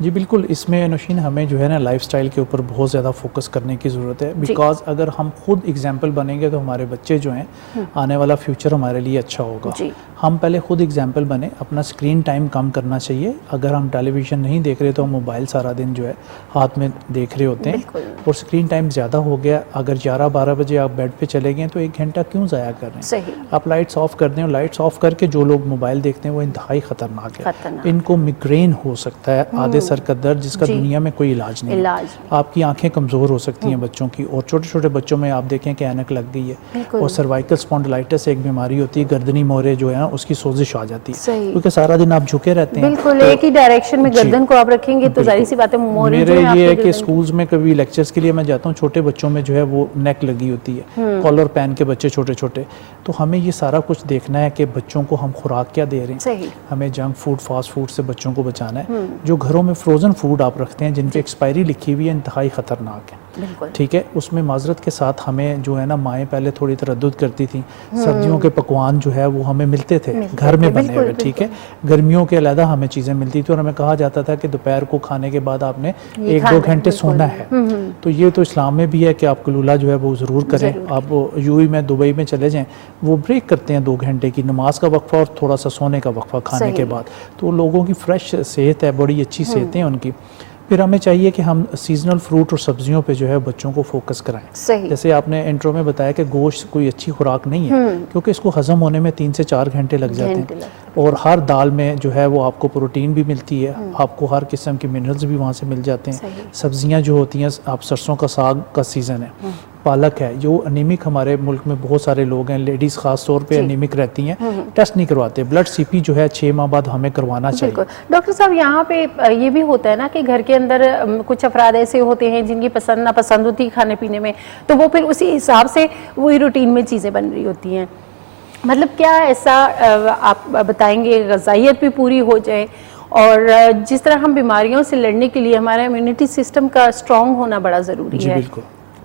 جی بالکل، اس میں نوشین ہمیں جو ہے نا لائف سٹائل کے اوپر بہت زیادہ فوکس کرنے کی ضرورت ہے، بیکاز اگر ہم خود ایگزامپل بنیں گے تو ہمارے بچے جو ہیں آنے والا فیوچر ہمارے لیے اچھا ہوگا. ہم پہلے خود ایگزامپل بنیں، اپنا اسکرین ٹائم کم کرنا چاہیے. اگر ہم ٹیلی ویژن نہیں دیکھ رہے تو ہم موبائل سارا دن جو ہے ہاتھ میں دیکھ رہے ہوتے ہیں اور اسکرین ٹائم زیادہ ہو گیا. اگر 11-12 بجے آپ بیڈ پہ چلے گئے تو 1 گھنٹہ کیوں ضائع کر رہے ہیں؟ آپ لائٹس آف کر دیں، اور لائٹس آف کر کے جو لوگ موبائل دیکھتے ہیں وہ انتہائی خطرناک ہے. ان کو میگرین ہو سکتا ہے، آدھے سر کا درد جس کا دنیا میں کوئی علاج نہیں ہے. آپ کی آنکھیں کمزور ہو سکتی ہیں بچوں کی، اور چھوٹے چھوٹے بچوں میں آپ دیکھیں کہ اینک لگ گئی ہے. اور سروائکل اسپونڈلائٹس ایک بیماری ہوتی ہے، گردنی مورے جو ہے نا اس کی سوزش آ جاتی ہے، کیونکہ سارا دن آپ جھکے رہتے ہیں. بالکل ایک ہی ڈائریکشن میں گردن کو آپ رکھیں گے تو ظاہر سی بات ہے مورے جو میرے ہے یہ ہے کہ سکولز میں کبھی لیکچرز کے لیے میں جاتا ہوں، چھوٹے بچوں میں جو ہے وہ نیک لگی ہوتی ہے، کالر پہن کے بچے چھوٹے چھوٹے. تو ہمیں یہ سارا کچھ دیکھنا ہے کہ بچوں کو ہم خوراک کیا دے رہے ہیں. ہمیں جنک فوڈ، فاسٹ فوڈ سے بچوں کو بچانا ہے. جو گھروں میں فروزن فوڈ آپ رکھتے ہیں جن پہ ایکسپائری لکھی ہوئی ہے انتہائی خطرناک ہے. ٹھیک ہے، اس میں معذرت کے ساتھ ہمیں جو ہے نا مائیں پہلے تھوڑی تردد کرتی تھیں. سردیوں کے پکوان جو ہے وہ ہمیں ملتے تھے گھر میں بنے ہوئے. ٹھیک ہے، گرمیوں کے علیحدہ ہمیں چیزیں ملتی تھیں اور ہمیں کہا جاتا تھا کہ دوپہر کو کھانے کے بعد آپ نے 1-2 گھنٹے سونا ہے. تو یہ تو اسلام میں بھی ہے کہ آپ قلولہ جو ہے وہ ضرور کریں. آپ یو اے میں، دبئی میں چلے جائیں، وہ بریک کرتے ہیں 2 گھنٹے کی، نماز کا وقفہ اور تھوڑا سا سونے کا وقفہ کھانے کے بعد. تو لوگوں کی فریش صحت ہے، بڑی اچھی صحت ہے ان کی. پھر ہمیں چاہیے کہ ہم سیزنل فروٹ اور سبزیوں پہ جو ہے بچوں کو فوکس کرائیں. جیسے آپ نے انٹرو میں بتایا کہ گوشت کوئی اچھی خوراک نہیں ہے، کیونکہ اس کو ہضم ہونے میں 3 سے 4 گھنٹے لگ جاتے ہیں. اور ہر دال میں جو ہے وہ آپ کو پروٹین بھی ملتی ہے، آپ کو ہر قسم کے منرلز بھی وہاں سے مل جاتے ہیں. سبزیاں جو ہوتی ہیں، آپ سرسوں کا ساگ کا سیزن ہے، پالک ہے. جو انیمک ہمارے ملک میں بہت سارے لوگ ہیں، لیڈیز خاص طور پہ انیمک رہتی ہیں، ٹیسٹ نہیں کرواتے. بلڈ سی پی جو ہے 6 ماہ بعد ہمیں کروانا چاہیے. ڈاکٹر صاحب یہاں پہ یہ بھی ہوتا ہے نا کہ گھر کے اندر کچھ افراد ایسے ہوتے ہیں جن کی پسند ناپسند ہوتی ہے کھانے پینے میں، تو وہ پھر اسی حساب سے وہی روٹین میں چیزیں بن رہی ہوتی ہیں. مطلب کیا ایسا آپ بتائیں گے غذائیت بھی پوری ہو جائے، اور جس طرح ہم بیماریوں سے لڑنے کے لیے ہمارا امیونٹی سسٹم کا اسٹرانگ ہونا بڑا ضروری ہے،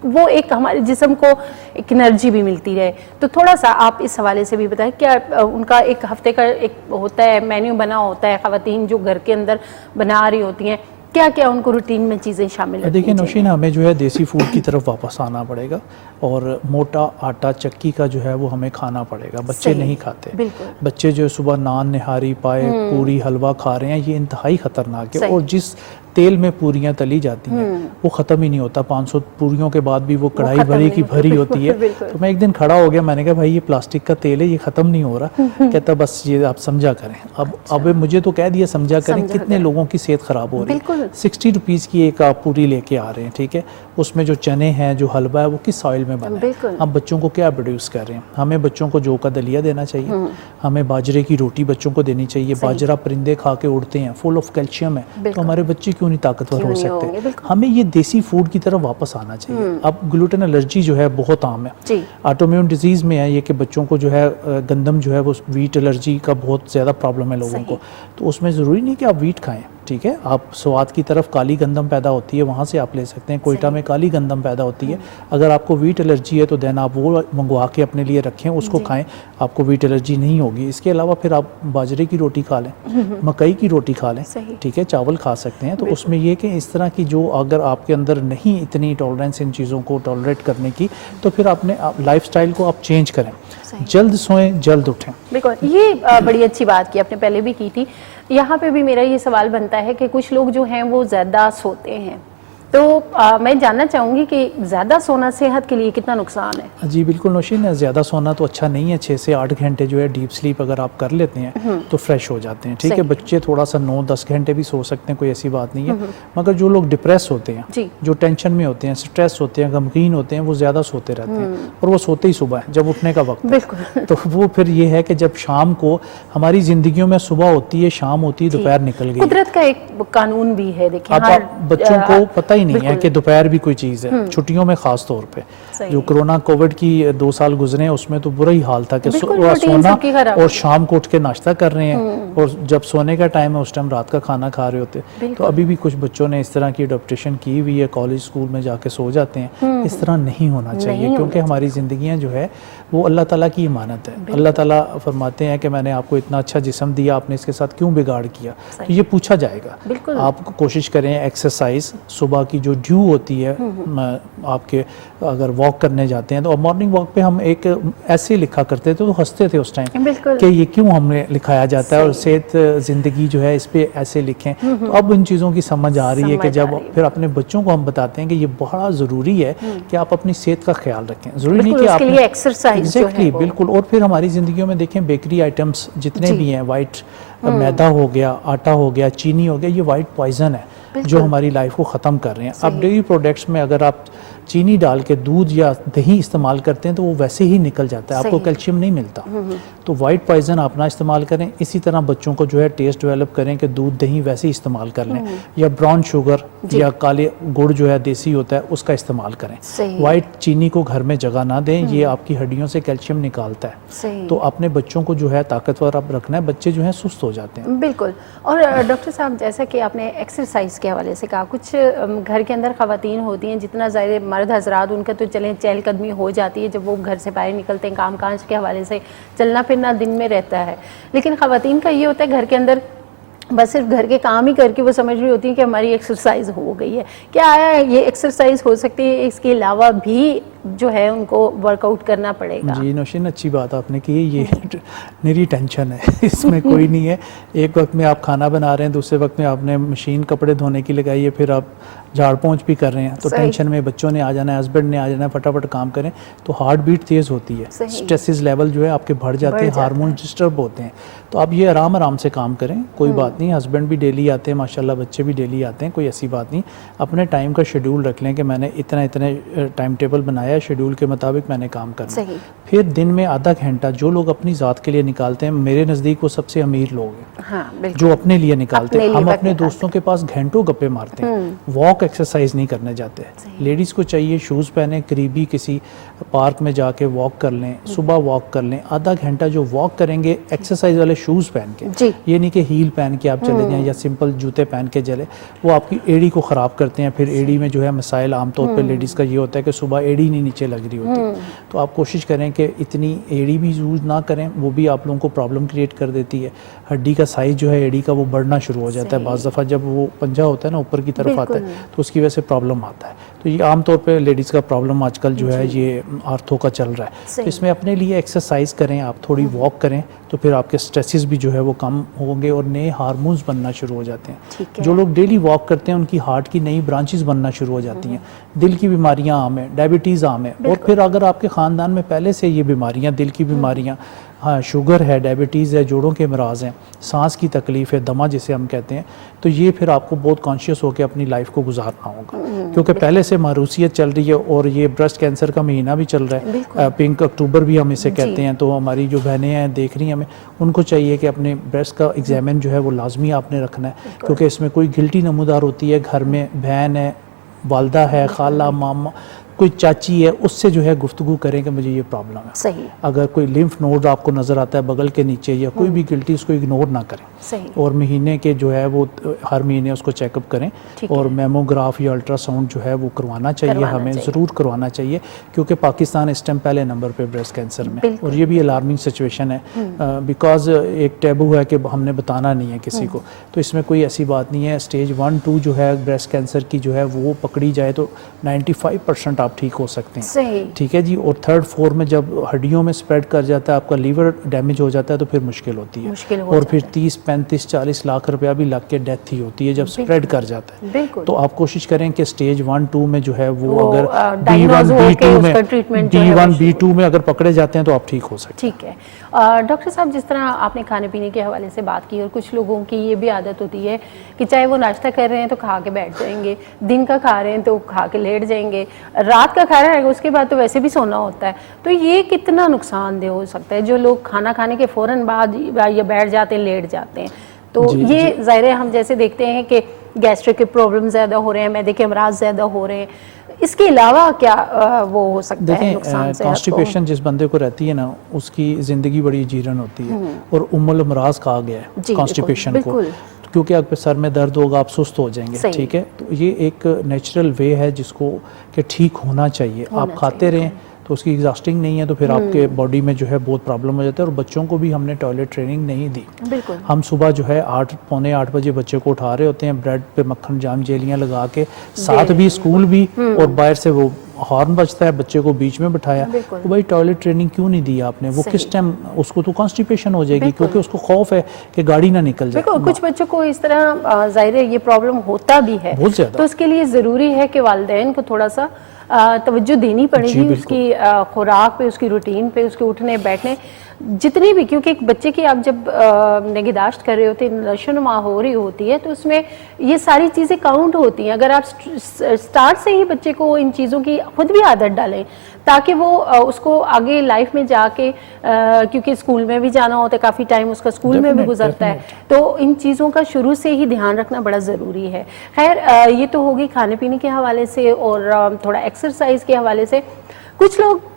وہ ایک ہمارے جسم کو ایک انرجی بھی ملتی رہے. تو تھوڑا سا آپ اس حوالے سے بھی بتائیں، کیا ان کا ایک ہفتے کا ایک ہوتا ہے مینیو بنا ہوتا ہے، خواتین جو گھر کے اندر بنا رہی ہوتی ہیں، کیا کیا ان کو روٹین میں چیزیں شامل ہیں؟ دیکھیں نوشین، ہمیں جو ہے دیسی فوڈ کی طرف واپس آنا پڑے گا، اور موٹا آٹا چکی کا جو ہے وہ ہمیں کھانا پڑے گا. بچے نہیں کھاتے. بچے جو صبح نان، نہاری، پائے، پوری، حلوہ کھا رہے ہیں، یہ انتہائی خطرناک ہے. اور جس تیل میں پوریاں تلی جاتی ہیں وہ ختم ہی نہیں ہوتا. 500 پوریوں کے بعد بھی وہ کڑھائی بھری کی بھری ہوتی ہے. تو میں ایک دن کھڑا ہو گیا، میں نے کہا بھائی یہ پلاسٹک کا تیل ہے، یہ ختم نہیں ہو رہا. کہتا بس یہ آپ سمجھا کریں. اب مجھے تو کہہ دیا سمجھا کریں. کتنے لوگوں کی صحت خراب ہو رہی ہے. 60 روپیز کی ایک آپ پوری لے کے آ رہے ہیں. ٹھیک ہے، اس میں جو چنے ہیں، جو حلوہ ہے، وہ کس آئل میں بنا ہے. ہم بچوں کو کیا پروڈیوس کر رہے ہیں؟ ہمیں بچوں کو جو کا دلیا دینا چاہیے، ہمیں باجرے کی روٹی بچوں کو دینی چاہیے. باجرہ پرندے کھا کے اڑتے ہیں، فل آف کیلشیم ہے. تو ہمارے بچے کیوں نہیں طاقتور ہو سکتے؟ ہمیں یہ دیسی فوڈ کی طرف واپس آنا چاہیے. اب گلوٹن الرجی جو ہے بہت عام ہے. آٹومیون ڈیزیز میں ہے یہ کہ بچوں کو جو ہے گندم جو ہے وہ ویٹ الرجی کا بہت زیادہ پرابلم ہے لوگوں کو. تو اس میں ضروری نہیں کہ آپ ویٹ کھائیں. ٹھیک ہے، آپ سوات کی طرف کالی گندم پیدا ہوتی ہے، وہاں سے آپ لے سکتے ہیں. کوئٹہ میں کالی گندم پیدا ہوتی ہے. اگر آپ کو ویٹ الرجی ہے تو دین آپ وہ منگوا کے اپنے لیے رکھیں، اس کو کھائیں، آپ کو ویٹ الرجی نہیں ہوگی. اس کے علاوہ پھر آپ باجرے کی روٹی کھا لیں، مکئی کی روٹی کھا لیں. ٹھیک ہے، چاول کھا سکتے ہیں. تو اس میں یہ کہ اس طرح کی جو اگر آپ کے اندر نہیں اتنی ٹالرنس ان چیزوں کو ٹالریٹ کرنے کی، تو پھر اپنے لائف سٹائل کو آپ چینج کریں. جلد سوئیں، جلد اٹھیں. بالکل، یہ بڑی اچھی بات کی آپ نے، پہلے بھی کی تھی. یہاں پہ بھی میرا یہ سوال بنتا ہے کہ کچھ لوگ جو ہیں وہ زیادہ سوتے ہیں، تو میں جاننا چاہوں گی کہ زیادہ سونا صحت کے لیے کتنا نقصان ہے؟ جی بالکل نوشین، زیادہ سونا تو اچھا نہیں ہے. 6 سے 8 گھنٹے جو ہے ڈیپ سلیپ اگر آپ کر لیتے ہیں تو فریش ہو جاتے ہیں. ٹھیک ہے، بچے تھوڑا سا 9-10 گھنٹے بھی سو سکتے ہیں، کوئی ایسی بات نہیں ہے. مگر جو لوگ ڈپریس ہوتے ہیں، جو ٹینشن میں ہوتے ہیں، سٹریس ہوتے ہیں، غمگین ہوتے ہیں، وہ زیادہ سوتے رہتے ہیں. اور وہ سوتے ہی صبح ہے جب اٹھنے کا وقت ہے. تو وہ پھر یہ ہے کہ جب شام کو ہماری زندگیوں میں صبح ہوتی ہے، شام ہوتی ہے، دوپہر نکل گئی. قدرت کا ایک قانون بھی ہے. دیکھیں اب بچوں کو پتہ ہی نہیں ہے کہ دوپہر بھی کوئی چیز ہے، چھٹیوں میں خاص طور پہ جو کرونا کووڈ کی 2 سال گزرے ہیں اس میں تو برا ہی حال تھا کہ سونا اور شام کو اٹھ کے ناشتہ کر رہے ہیں اور جب سونے کا ٹائم ہے اس ٹائم رات کا کھانا کھا رہے ہوتے. تو ابھی بھی کچھ بچوں نے اس طرح کی اڈاپٹیشن کی ہوئی ہے، کالج اسکول میں جا کے سو جاتے ہیں. اس طرح نہیں ہونا چاہیے کیونکہ ہماری زندگیاں جو ہے وہ اللہ تعالیٰ کی امانت ہے. اللہ تعالیٰ فرماتے ہیں کہ میں نے آپ کو اتنا اچھا جسم دیا، آپ نے اس کے ساتھ کیوں بگاڑ کیا؟ تو یہ پوچھا جائے گا. آپ کوشش کریں ایکسرسائز صبح کی جو ڈیو ہوتی ہے، آپ کے اگر واک کرنے جاتے ہیں تو مارننگ واک پہ ہم ایک ایسے لکھا کرتے تھے تو ہنستے تھے اس ٹائم کہ یہ کیوں ہم نے لکھایا جاتا ہے اور صحت زندگی جو ہے اس پہ ایسے لکھیں. تو اب ان چیزوں کی سمجھ آ رہی ہے کہ جب پھر اپنے بچوں کو ہم بتاتے ہیں کہ یہ بڑا ضروری ہے کہ آپ اپنی صحت کا خیال رکھیں. ضروری نہیں کہ آپ ایگزیکٹلی بالکل. اور پھر ہماری زندگیوں میں دیکھیں بیکری آئٹمس جتنے بھی ہیں، وائٹ میدا ہو گیا، آٹا ہو گیا، چینی ہو گیا، یہ وائٹ پوائزن ہے جو ہماری لائف کو ختم کر رہے ہیں. اب ڈیری پروڈکٹس میں اگر آپ چینی ڈال کے دودھ یا دہی استعمال کرتے ہیں تو وہ ویسے ہی نکل جاتا ہے، آپ کو کیلشیم نہیں ملتا. تو وائٹ پوائزن آپ نہ استعمال کریں. اسی طرح بچوں کو جو ہے ٹیسٹ ڈیولپ کریں کہ دودھ دہی ویسے ہی استعمال کر لیں، یا براؤن شوگر یا کالے گڑ جو ہے دیسی ہوتا ہے اس کا استعمال کریں. وائٹ چینی کو گھر میں جگہ نہ دیں، یہ آپ کی ہڈیوں سے کیلشیم نکالتا ہے. تو اپنے بچوں کو جو ہے طاقتور اب رکھنا ہے. بچے جو ہیں سست ہو جاتے ہیں. بالکل. اور ڈاکٹر صاحب جیسا کہ آپ نے ایکسرسائز کے حوالے سے کہا، کچھ گھر کے اندر خواتین ہوتی ہیں جتنا ظاہر مرد حضرات ان کا تو چلیں چہل قدمی ہو جاتی ہے جب وہ گھر سے باہر نکلتے ہیں، کام کاج کے حوالے سے چلنا پھرنا دن میں رہتا ہے. لیکن خواتین کا یہ ہوتا ہے گھر کے اندر بس صرف گھر کے کام ہی کر کے وہ سمجھ رہی ہوتی ہیں کہ ہماری ایکسرسائز ہو گئی ہے. کیا آیا یہ ایکسرسائز ہو سکتی ہے، اس کے علاوہ بھی جو ہے ان کو ورک آؤٹ کرنا پڑے گا؟ جی نوشین، اچھی بات آپ نے کی. یہ میری ٹینشن ہے، اس میں کوئی نہیں ہے. ایک وقت میں آپ کھانا بنا رہے ہیں، دوسرے وقت میں آپ نے مشین کپڑے دھونے کی لگائی ہے، پھر آپ جھاڑ پونچھ بھی کر رہے ہیں. تو ٹینشن میں بچوں نے آ جانا ہے، ہسبینڈ نے آ جانا ہے، فٹافٹ کام کریں تو ہارٹ بیٹ تیز ہوتی ہے، اسٹریسز لیول جو ہے آپ کے بڑھ جاتے ہیں، ہارمون ڈسٹرب ہوتے ہیں. تو آپ یہ آرام سے کام کریں، کوئی بات نہیں. ہسبینڈ بھی ڈیلی آتے ہیں ماشاءاللہ، بچے بھی ڈیلی آتے ہیں، کوئی ایسی بات نہیں. اپنے ٹائم کا شیڈول رکھ لیں کہ میں نے اتنے ٹائم ٹیبل بنایا ہے، شیڈول کے مطابق میں نے کام کرنا. پھر دن میں آدھا گھنٹہ جو لوگ اپنی ذات کے لیے نکالتے ہیں، میرے نزدیک وہ سب سے امیر لوگ ہیں جو اپنے لیے نکالتے ہیں. ہم اپنے دوستوں کے پاس گھنٹوں گپے مارتے ہیں، واک ایکسرسائز نہیں کرنے جاتے. لیڈیز کو چاہیے شوز پہنے، قریبی کسی پارک میں جا کے واک کر لیں، صبح واک کر لیں. آدھا گھنٹہ جو واک کریں گے ایکسرسائز والے شوز پہن کے، یہ نہیں کہ ہیل پہن کے آپ چلے جائیں یا سمپل جوتے پہن کے چلے. وہ آپ کی ایڑی کو خراب کرتے ہیں. پھر ایڑی میں جو ہے مسائل عام طور پہ لیڈیز کا یہ ہوتا ہے کہ صبح ایڑی نہیں نیچے لگ رہی ہوتی. تو آپ کوشش کریں کہ اتنی ایڑی بھی یوز نہ کریں، وہ بھی آپ لوگوں کو پرابلم کریٹ کر دیتی ہے. ہڈی کا سائز جو ہے ایڑی کا وہ بڑھنا شروع ہو جاتا ہے. بعض دفعہ جب وہ پنجہ ہوتا ہے نا اوپر کی طرف آتا ہے تو اس کی وجہ سے پرابلم آتا ہے. تو یہ عام طور پہ لیڈیز کا پرابلم آج کل جو ہے یہ آرتھو کا چل رہا ہے. تو اس میں اپنے لیے ایکسرسائز کریں، آپ تھوڑی واک کریں تو پھر آپ کے سٹریسز بھی جو ہے وہ کم ہوں گے اور نئے ہارمونز بننا شروع ہو جاتے ہیں. جو لوگ ڈیلی واک کرتے ہیں ان کی ہارٹ کی نئی برانچز بننا شروع ہو جاتی ہیں. دل کی بیماریاں عام ہیں، ڈائبٹیز عام ہے. اور پھر اگر آپ کے خاندان میں پہلے سے یہ بیماریاں، دل کی بیماریاں، ہاں شوگر ہے، ڈائبٹیز ہے، جوڑوں کے امراض ہیں، سانس کی تکلیف ہے، دمہ جسے ہم کہتے ہیں، تو یہ پھر آپ کو بہت کانشیس ہو کے اپنی لائف کو گزارنا ہوگا. کیونکہ پہلے سے معروسیت چل رہی ہے اور یہ بریسٹ کینسر کا مہینہ بھی چل رہا ہے، پنک اکتوبر بھی ہم اسے کہتے ہیں. تو ہماری جو بہنیں ہیں دیکھ رہی ہیں ہمیں، ان کو چاہیے کہ اپنے بریسٹ کا ایگزامن جو ہے وہ لازمی آپ نے رکھنا ہے. کیونکہ اس میں کوئی گلٹی نمودار ہوتی ہے، گھر میں بہن ہے، والدہ ہے، خالہ، ماما، کوئی چاچی ہے، اس سے جو ہے گفتگو کریں کہ مجھے یہ پرابلم ہے. صحیح. اگر کوئی لمف نوڈ آپ کو نظر آتا ہے بغل کے نیچے یا کوئی بھی گلٹی، اس کو اگنور نہ کریں. اور مہینے کے جو ہے وہ ہر مہینے اس کو چیک اپ کریں. اور میموگراف یا الٹرا ساؤنڈ جو ہے وہ کروانا چاہیے، ہمیں ضرور کروانا چاہیے. کیونکہ پاکستان اس ٹائم پہلے نمبر پہ بریسٹ کینسر میں، اور یہ بھی الارمنگ سچویشن ہے. بیکاز ایک ٹیبو ہے کہ ہم نے بتانا نہیں ہے کسی کو. تو اس میں کوئی ایسی بات نہیں ہے. اسٹیج 1-2 جو ہے بریسٹ کینسر کی جو ہے وہ پکڑی جائے تو 95% آپ ٹھیک ہو سکتے ہیں. ٹھیک ہے جی. اور 3rd 4 میں جب ہڈیوں میں سپریڈ کر جاتا ہے، آپ کا لیور ڈیمیج ہو جاتا ہے تو پھر مشکل ہوتی ہے. اور پھر 30-35-40 لاکھ روپیہ بھی لگ کے ڈیتھ ہی ہوتی ہے جب سپریڈ کر جاتا ہے. تو آپ کوشش کریں کہ اسٹیج 1-2 میں جو ہے وہ اگر D1-B2 میں اگر پکڑے جاتے ہیں تو آپ ٹھیک ہو سکتے ہیں. ٹھیک ہے. ڈاکٹر صاحب جس طرح آپ نے کھانے پینے کے حوالے سے بات کی، اور کچھ لوگوں کی یہ بھی عادت ہوتی ہے کہ چاہے وہ ناشتہ کر رہے ہیں تو کھا کے بیٹھ جائیں گے، دن کا کھا رہے ہیں تو کھا کے لیٹ جائیں گے، رات کا کھا رہے ہیں اس کے بعد تو ویسے بھی سونا ہوتا ہے. تو یہ کتنا نقصان دہ ہو سکتا ہے جو لوگ کھانا کھانے کے فوراً بعد یا بیٹھ جاتے ہیں، لیٹ جاتے ہیں؟ تو یہ ظاہر ہے ہم جیسے دیکھتے ہیں کہ گیسٹرک کے پرابلم زیادہ ہو رہے ہیں, معدے کے امراض زیادہ ہو رہے ہیں, اس کے علاوہ کیا وہ ہو سکتا ہے نقصان؟ دیکھیں کانسٹیپیشن جس بندے کو رہتی ہے نا, اس کی زندگی بڑی جیرن ہوتی ہے, اور الامراض کہا گیا ہے کانسٹیپیشن کو, کیونکہ آپ کے سر میں درد ہوگا, آپ سست ہو جائیں گے, ٹھیک ہے. تو یہ ایک نیچرل وے ہے جس کو کہ ٹھیک ہونا چاہیے. آپ کھاتے رہیں تو اس کی ایگزاسٹنگ نہیں ہے, تو پھر آپ کے باڈی میں جو ہے بہت پرابلم ہو جاتا ہے. اور بچوں کو بھی ہم نے ٹوائلٹ ٹریننگ نہیں دی. ہم صبح جو ہے 8:45 بجے بچے کو اٹھا رہے ہوتے ہیں, بریڈ پہ مکھن جام جیلیاں لگا کے, ساتھ بھی اسکول بھی, اور باہر سے وہ ہارن بجتا ہے, بچے کو بیچ میں بٹھایا. تو بھائی ٹوائلٹ ٹریننگ کیوں نہیں دی آپ نے؟ وہ کس ٹائم اس کو تو کانسٹیپیشن ہو جائے گی, کیونکہ اس کو خوف ہے کہ گاڑی نہ نکل جائے. کچھ بچوں کو اس طرح ظاہر ہے یہ پرابلم ہوتا بھی ہے, تو اس کے لیے ضروری ہے کہ والدین کو تھوڑا سا توجہ دینی پڑے گی اس کی خوراک پہ, اس کی روٹین پہ, اس کے اٹھنے بیٹھنے جتنی بھی, کیونکہ ایک بچے کی آپ جب نگہداشت کر رہے ہوتے ہیں, نشو نما ہو رہی ہوتی ہے, تو اس میں یہ ساری چیزیں کاؤنٹ ہوتی ہیں. اگر آپ سٹارٹ سے ہی بچے کو ان چیزوں کی خود بھی عادت ڈالیں تاکہ وہ اس کو آگے لائف میں جا کے, کیونکہ اسکول میں بھی جانا ہوتا ہے, کافی ٹائم اس کا اسکول میں بھی گزرتا ہے, تو ان چیزوں کا شروع سے ہی دھیان رکھنا بڑا ضروری ہے. خیر یہ تو ہوگی کھانے پینے کے حوالے سے, اور تھوڑا ایکسرسائز کے حوالے سے. کچھ لوگ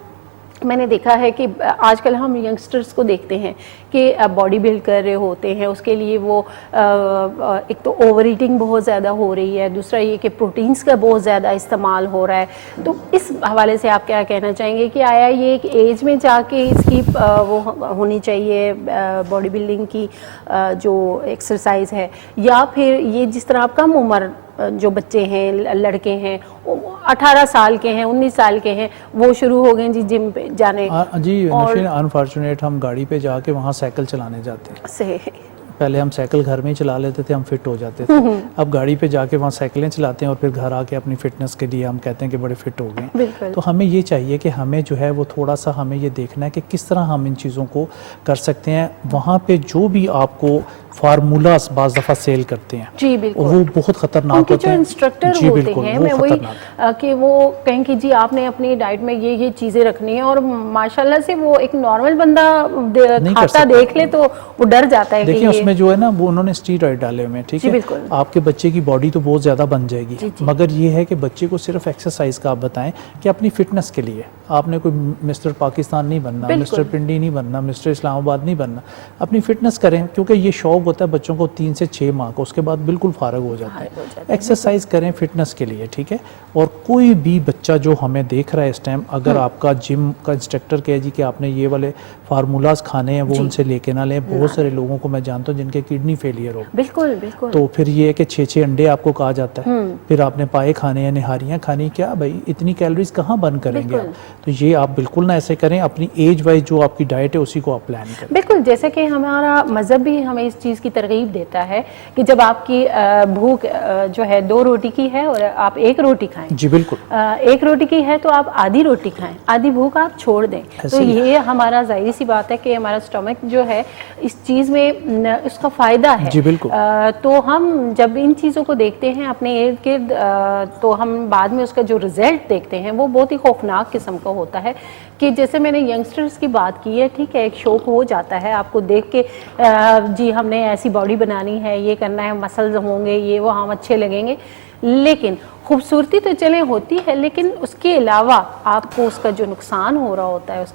میں نے دیکھا ہے کہ آج کل ہم ینگسٹرز کو دیکھتے ہیں کہ باڈی بلڈ کر رہے ہوتے ہیں, اس کے لیے وہ ایک تو اوور ایٹنگ بہت زیادہ ہو رہی ہے, دوسرا یہ کہ پروٹینز کا بہت زیادہ استعمال ہو رہا ہے. تو اس حوالے سے آپ کیا کہنا چاہیں گے کہ آیا یہ ایک ایج میں جا کے اس کی وہ ہونی چاہیے باڈی بلڈنگ کی جو ایکسرسائز ہے, یا پھر یہ جس طرح آپ کم عمر جو بچے ہیں, لڑکے ہیں 18 سال کے ہیں, 19 سال کے ہیں, وہ شروع ہو گئے جی جم پہ جانے. جی انفارچونیٹ ہم گاڑی پہ جا کے وہاں سائیکل چلانے جاتے ہیں. صحیح. پہلے ہم سائیکل گھر میں ہی چلا لیتے تھے, ہم فٹ ہو جاتے تھے. اب گاڑی پہ جا کے وہاں سائیکلیں چلاتے ہیں, اور پھر گھر آ کے اپنی فٹنس کے لیے ہم کہتے ہیں کہ بڑے فٹ ہو گئے. تو ہمیں یہ چاہیے کہ ہمیں جو ہے وہ تھوڑا سا ہمیں یہ دیکھنا ہے کہ کس طرح ہم ان چیزوں کو کر سکتے ہیں. وہاں پہ جو بھی آپ کو فارمولاز بعض دفعہ سیل کرتے ہیں, جی بالکل, وہ بہت خطرناک ہوتے ہیں. انسٹرکٹر ہوتے ہیں, میں وہی کہ وہ کہیں کہ جی آپ نے اپنی ڈائٹ میں یہ چیزیں رکھنی ہیں, اور ماشاءاللہ سے وہ ایک نارمل بندہ کھاتا دیکھ لے تو وہ ڈر جاتا ہے. دیکھیں اس میں جو ہے نا وہ انہوں نے اسٹیرائڈ ڈالے ہوئے ہیں, ٹھیک ہے, آپ کے بچے کی باڈی تو بہت زیادہ بن جائے گی, مگر یہ ہے کہ بچے کو صرف ایکسرسائز کا آپ بتائیں کہ اپنی فٹنس کے لیے. آپ نے کوئی مسٹر پاکستان نہیں بننا, مسٹر پنڈی نہیں بننا, مسٹر اسلام آباد نہیں بننا, اپنی فٹنس کریں, کیونکہ یہ شوق ہوتا ہے بچوں کو 3 سے 6 ماہ کا, اس کے بعد بالکل فارغ ہو جاتا ہے. ایکسرسائز کریں فٹنس کے لیے, ٹھیک ہے. اور کوئی بھی بچہ جو ہمیں دیکھ رہا ہے اس ٹائم, اگر آپ کا جم کا انسٹرکٹر کہے جی کہ آپ نے یہ والے فارمولاز کھانے ہیں, وہ ان سے لے کے نہ لیں. بہت سارے لوگوں کو میں جانتا ہوں جن کے کڈنی فیلئر ہو, بالکل, تو پھر یہ ہے کہ 6 انڈے آپ کو کہا جاتا ہے, پھر آپ نے پائے کھانے ہیں, نہاریاں کھانی, کیا بھائی اتنی کیلوریز کہاں برن کریں گے آپ؟ تو یہ آپ بالکل نہ ایسے کریں. اپنی ایج وائز جو آپ کی ڈائٹ ہے اسی کو آپ پلان کریں. بالکل, جیسے کہ ہمارا مذہب بھی ہمیں اس چیز کی ترغیب دیتا ہے کہ جب آپ کی بھوک جو ہے 2 روٹی کی ہے اور آپ 1 روٹی کھائیں, جی بالکل, 1 روٹی کی ہے تو آپ آدھی روٹی کھائیں, آدھی بھوک آپ چھوڑ دیں. تو یہ ہمارا ظاہری سی بات ہے کہ ہمارا سٹمک جو ہے اس چیز میں اس کا فائدہ ہے. جی بالکل. تو ہم جب ان چیزوں کو دیکھتے ہیں اپنے ارد گرد, تو ہم بعد میں اس کا جو رزلٹ دیکھتے ہیں وہ بہت ہی خوفناک قسم کا ہوتا ہے. کہ جیسے میں نے ینگسٹرز کی بات کی ہے, ٹھیک ہے, ایک شوق ہو جاتا ہے آپ کو دیکھ کے, جی ہم نے ایسی باڈی بنانی ہے, یہ کرنا ہے, مسلز ہوں گے, یہ وہ ہم اچھے لگیں گے. لیکن خوبصورتی تو چلیں ہوتی ہے, لیکن اس کے علاوہ آپ کو اس کا جو نقصان ہو رہا ہوتا ہے, اس